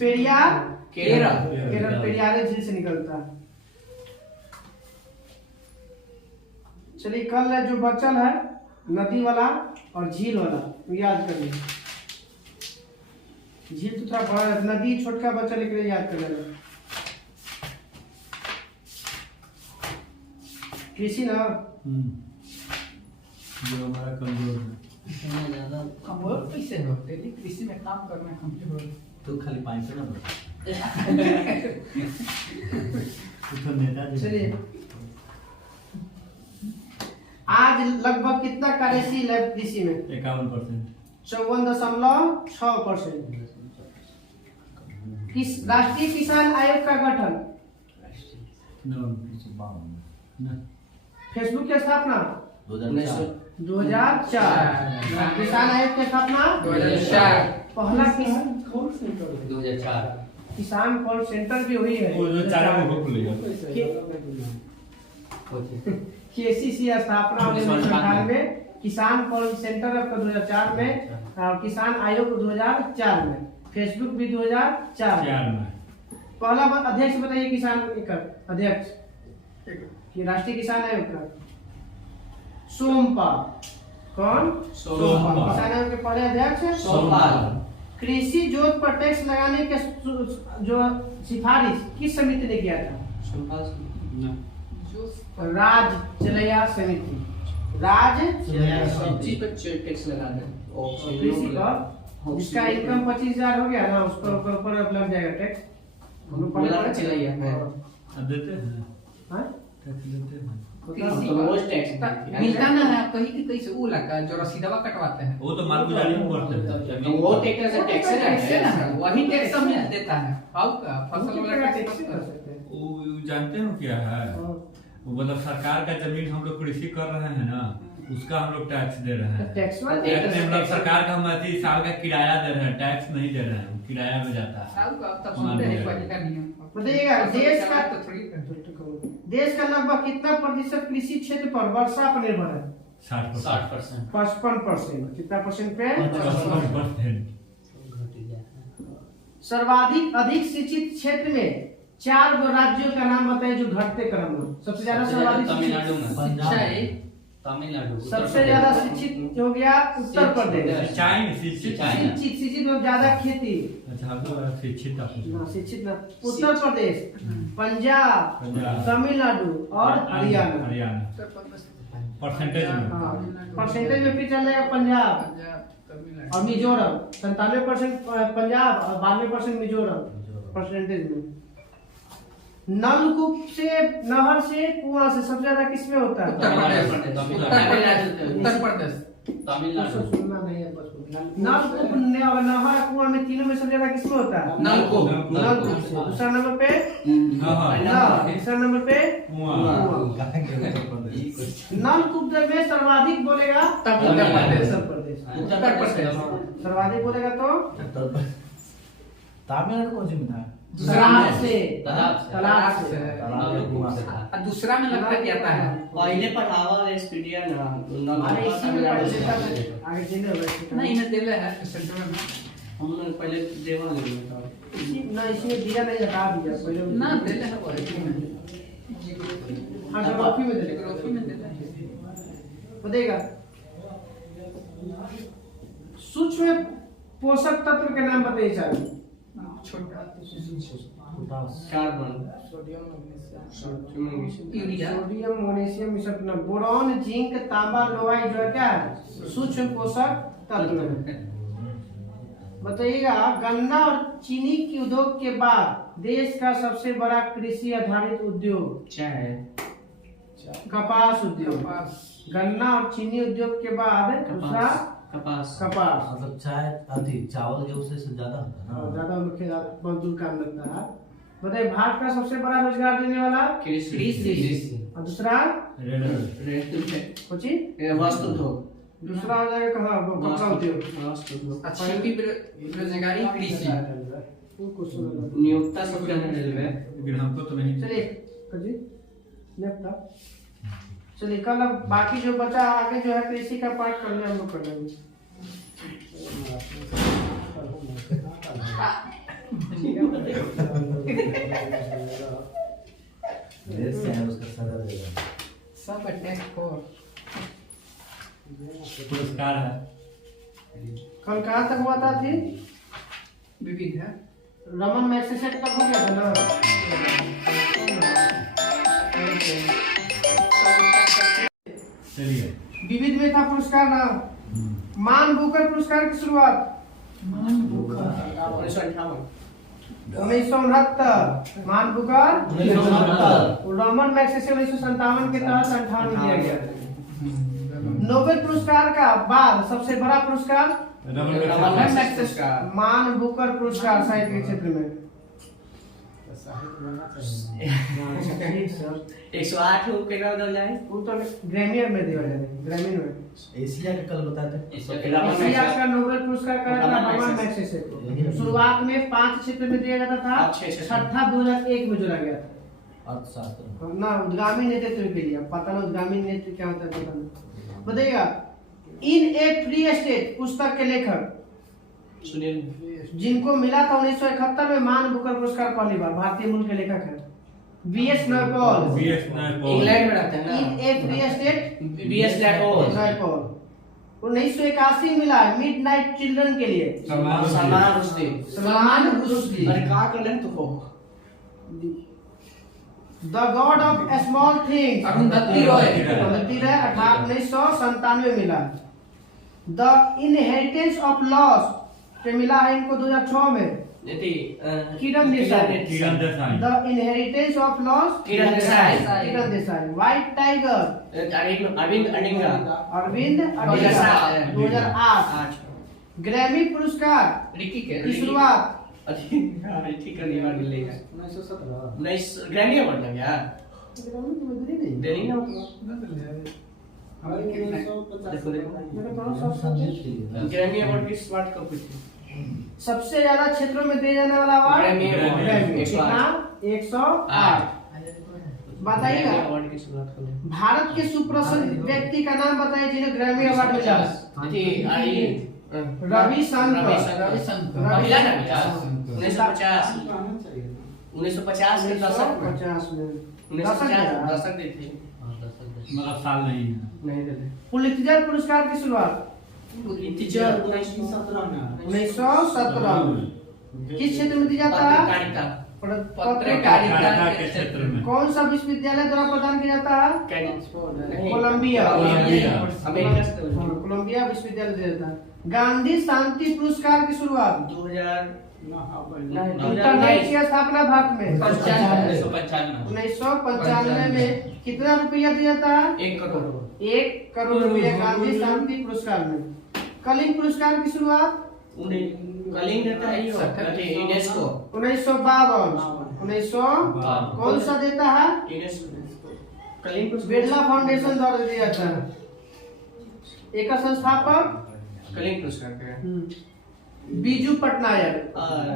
पेरियार केरल पेरियार झील से निकलता है। चलिए कल जो बचल है नदी वाला और झील वाला तो याद करिए। झील तो थोड़ा बड़ा है, नदी छोटका बच्चा लेकर याद कर लेना। कृषि ना जो हमारा कमजोर है। कमजोर कैसे होते? कृषि में काम करना कमजोर। तो खाली पानी से ना बता। तो नेता जी। चलिए आज लगभग कितना कार्यशील है कृषि में? 51%। 54.6%। किस राष्ट्रीय किसान आयोग का गठन? फेसबुक की स्थापना 2004। किसान आयोग की स्थापना 2004। पहला किसान 2004 किसान कॉल सेंटर भी हुई है। वो जो चारा को खुलेगा। केसीसी स्थापना 1998 में। किसान कॉल सेंटर आपका 2004 में और किसान आयोग 2004 में। फेसबुक भी 2004 में। पहला अध्यक्ष बताइए किसान का अध्यक्ष ये राष्ट्रीय किसान आयोग का सोमपाल। कौन? सोमपाल। किसान आयोग के पहले अध्यक्ष सोमपाल। कृषि जोत पर टैक्स लगाने के जो सिफारिश किस समिति ने किया था? राज चलैया समिति। राज सब्जी पर टैक्स लगाना कृषि पर जिसका इनकम 25,000 हो गया ना उसको ऊपर अब लग जाएगा टैक्स। हम लोग पढ़े मिला चलैया है। अब देते हैं। हाँ? टैक्स देते हैं। कृषि रोज टैक्स मिलता ना है कहीं कि कैसे वो लगा जो रसीदवा कटवाते हैं वो तो माल गुजारी में पड़ते हैं। वो ट्रैक्टर से टैक्स टैक्स ना है। है वही टैक्स सब में देता है। हाउ का फसल वाला टैक्स टैक्स कर सकते हैं। वो जानते हो क्या है? वो मतलब सरकार का जमीन हम लोग कृषि कर रहे हैं ना उसका हम लोग टैक्स दे रहे हैं। टैक्स में टैक्स मतलब सरकार का हम 30 साल का किराया दे रहे हैं, टैक्स नहीं दे रहे हैं, किराया में जाता है। हाउ का तब सुनते हैं कोई का नियम। बताइएगा देश का तो थोड़ी देश का लगभग कितना प्रतिशत कृषि क्षेत्र पर वर्षा पर निर्भर है? 60%। 55%। कितना परसेंट पे? 55%। सर्वाधिक अधिक शिक्षित क्षेत्र में 4 गो राज्यों का नाम बताइए जो घटते क्रम में सबसे ज्यादा सर्वाधिक तमिलनाडु में। शिक्षा है तमिलनाडु। सबसे ज्यादा शिक्षित हो गया उत्तर प्रदेश। शिक्षित। शिक्षित में ज्यादा खेती। अच्छा हम लोग शिक्षित ना शिक्षित ना उत्तर प्रदेश, पंजाब, तमिलनाडु और हरियाणा। परसेंटेज में। हाँ परसेंटेज में फिर चल जाएगा पंजाब और मिजोरम। 97% पंजाब और 92% मिजोरम परसेंटेज में। नलकूप से नहर से कुआं से सबसे ज्यादा किसमें होता है? उत्तर प्रदेश तमिलनाडु। सुनना नहीं है बस। नलकूप नहर कुआं में तीनों में सबसे ज्यादा किसमें होता है? नलकूप। नलकूप से। दूसरा नंबर पे हाँ। तीसरा नंबर पे कुआं। नलकूप में सर्वाधिक बोलेगा उत्तर प्रदेश। उत्तर प्रदेश। प्रदेश। उत्तर प्रदेश। सर्वाधिक बोलेगा तो तमिलनाडु कौन सी में था? तालाब से, तालाब से। तालाब से। तालाब के कुआं से। और दूसरा में लगता क्या आता है? पहले पढ़ावा एसपीडिया ना अरे इसी में पढ़ लेता था, आगे चले होगा। नहीं इन्हें दिले है सेंटर में हमने पहले देवा ले लिया था। ना इसमें दिया नहीं, हटा दिया पहले। ना दिले है वो हाँ ज्योग्राफी में दिया, ज्योग्राफी में दिले है। बताइएगा सूक्ष्म पोषक तत्व के नाम बताइए चाहिए। छोटा carbon, sodium, magnesium, sodium, urea, sodium, magnesium, सब ना, बोरॉन, जिंक, तांबा, लोहा, जो है क्या है सूक्ष्म पोषक तत्व है। बताइएगा गन्ना और चीनी के उद्योग के बाद देश का सबसे बड़ा कृषि आधारित उद्योग चाय, कपास उद्योग। गन्ना और चीनी उद्योग के बाद दूसरा कपास। कपास। मतलब चाय अधिक चावल गेहूं से ज्यादा होता है और ना। ज्यादा मुख्य मजदूर काम लगता है। बताइए भारत का सबसे बड़ा रोजगार देने वाला कृषि। और दूसरा कुछ वस्तु उद्योग। दूसरा हो जाएगा कहाँ कपड़ा उद्योग। वस्तु उद्योग। अच्छी की बेरोजगारी कृषि। नियोक्ता सब रहने रेलवे। लेकिन हमको तो नहीं। चलिए कजी नेक्स्ट चलिए कल अब बाकी जो बचा आगे जो है कृषि का पाठ करने हम लोग कर लेंगे। देश से है उसका सजा देगा। सब अटैक को पुरस्कार है। कल कहाँ तक हुआ था थी? विविध है। रमन मैक्सेसेट तक हो गया था ना? चलिए विविध में था पुरस्कार ना। मान बुकर पुरस्कार की शुरुआत 1969। मान बुकर 1969। रमन मैक्सेसे 1957 के तहत 58 दिया गया। नोबेल पुरस्कार का बाद सबसे बड़ा पुरस्कार रमन मैक्सेस का मान बुकर पुरस्कार साहित्य के क्षेत्र में। 108 के नाम दो जाए। वो तो ग्रैमी में दिया जाएगा, ग्रैमी में। एशिया के कल बताए थे। एशिया का नोबेल पुरस्कार का रमन मैग्सेसे को शुरुआत में 5 क्षेत्र में दिया जाता था। छठा 2001 में जोड़ा गया था। अर्थशास्त्र ना उद्गामी नेतृत्व के लिए। पता ना उद्गामी नेतृत्व क्या होता है पता नहीं। बताइएगा इन ए फ्री स्टेट पुस्तक के लेखक सुनील जिनको मिला था 1971 में मान बुकर पुरस्कार पहली बार, भारतीय मूल के लेखक है बीएस नैपॉल। इंग्लैंड में रहते हैं इन ना। ए फ्री स्टेट बीएस नैपॉल। 1981 मिला मिडनाइट चिल्ड्रन के लिए सलमान रुश्दी। सलमान रुश्दी। अरे कहाँ कर ले तो हो। The God of small things Arundhati Roy. 1997 मिला। द इनहेरिटेंस ऑफ लॉस पे मिला है इनको 2006 में Kiran Desai. The inheritance of loss Kiran Desai. Kiran Desai. White tiger Arvind Adiga. Arvind Adiga 2008। Grammy पुरस्कार रिकी के की शुरुआत ठीक है निवार मिलेगा 1917। 19 ग्रैमी अवार्ड लग गया। देनी ना हमारे 1950। ग्रैमी अवार्ड की शुरुआत कब हुई थी? सबसे ज्यादा क्षेत्रों में दिए जाने वाला अवार्ड ग्रैमी अवार्ड। ग्रैमी। 108। कितना? 108। बताइएगा अवार्ड की शुरुआत कब हुई? भारत के सुप्रसिद्ध व्यक्ति का नाम बताइए जिन्हें ग्रैमी अवार्ड मिला। रविशंकर। रविशंकर। महिला ना मिला? 1950। आना चाहिए। 1950 के दशक में। 1950 में 1950 दशक दी थी। मतलब साल नहीं है। नहीं देते। पुलित्जर पुरस्कार की शुरुआत टीचर 1917 में। 1917 में। किस क्षेत्र में दी जाता है? पत्रकारिता। पत्रकारिता के क्षेत्र में। कौन सा विश्वविद्यालय द्वारा प्रदान किया जाता है? नहीं। कोलंबिया। अमेरिका से कोलंबिया विश्वविद्यालय दिया जाता है। गांधी शांति पुरस्कार की शुरुआत 2000 इंटरनेट की स्थापना भारत में 1995 में कितना रुपया दिया जाता है? 1 करोड़। 1 करोड़ रुपया गांधी शांति पुरस्कार में। कलिंग पुरस्कार की शुरुआत कलिंग देता है यूनेस्को। 1952 कौन सा देता है? यूनेस्को कलिंग बिरला फाउंडेशन द्वारा दिया जाता है। एक संस्थापक कलिंग पुरस्कार के बीजू पटनायक,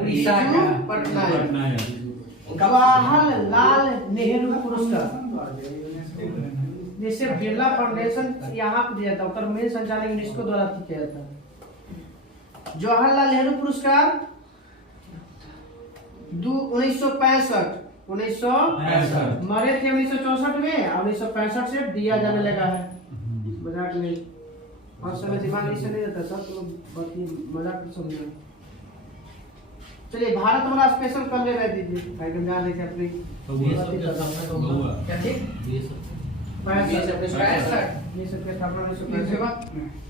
उड़ीसा बीजू का। पटनायक, पटनायक। जवाहरलाल नेहरू पुरस्कार, जिसे बिरला फाउंडेशन यहाँ पे दिया था, उत्तर मेन संचालक यूनेस्को द्वारा किया था। जवाहरलाल नेहरू पुरस्कार 1965 65 मरे थे 1964 में, और 1965 से दिया जाने लगा है। मजाक नहीं, और समय दिमाग इससे नहीं रहता सर, तो बात ये मजाक तो समझो। चलिए भारत हमारा स्पेशल कर ले रहे दीजिए भाई गंगा देखे अपनी ये सब के सामने तो बहुआ। क्या ठीक ये सब 65 ये सब 65 ये सब के स्थापना 1965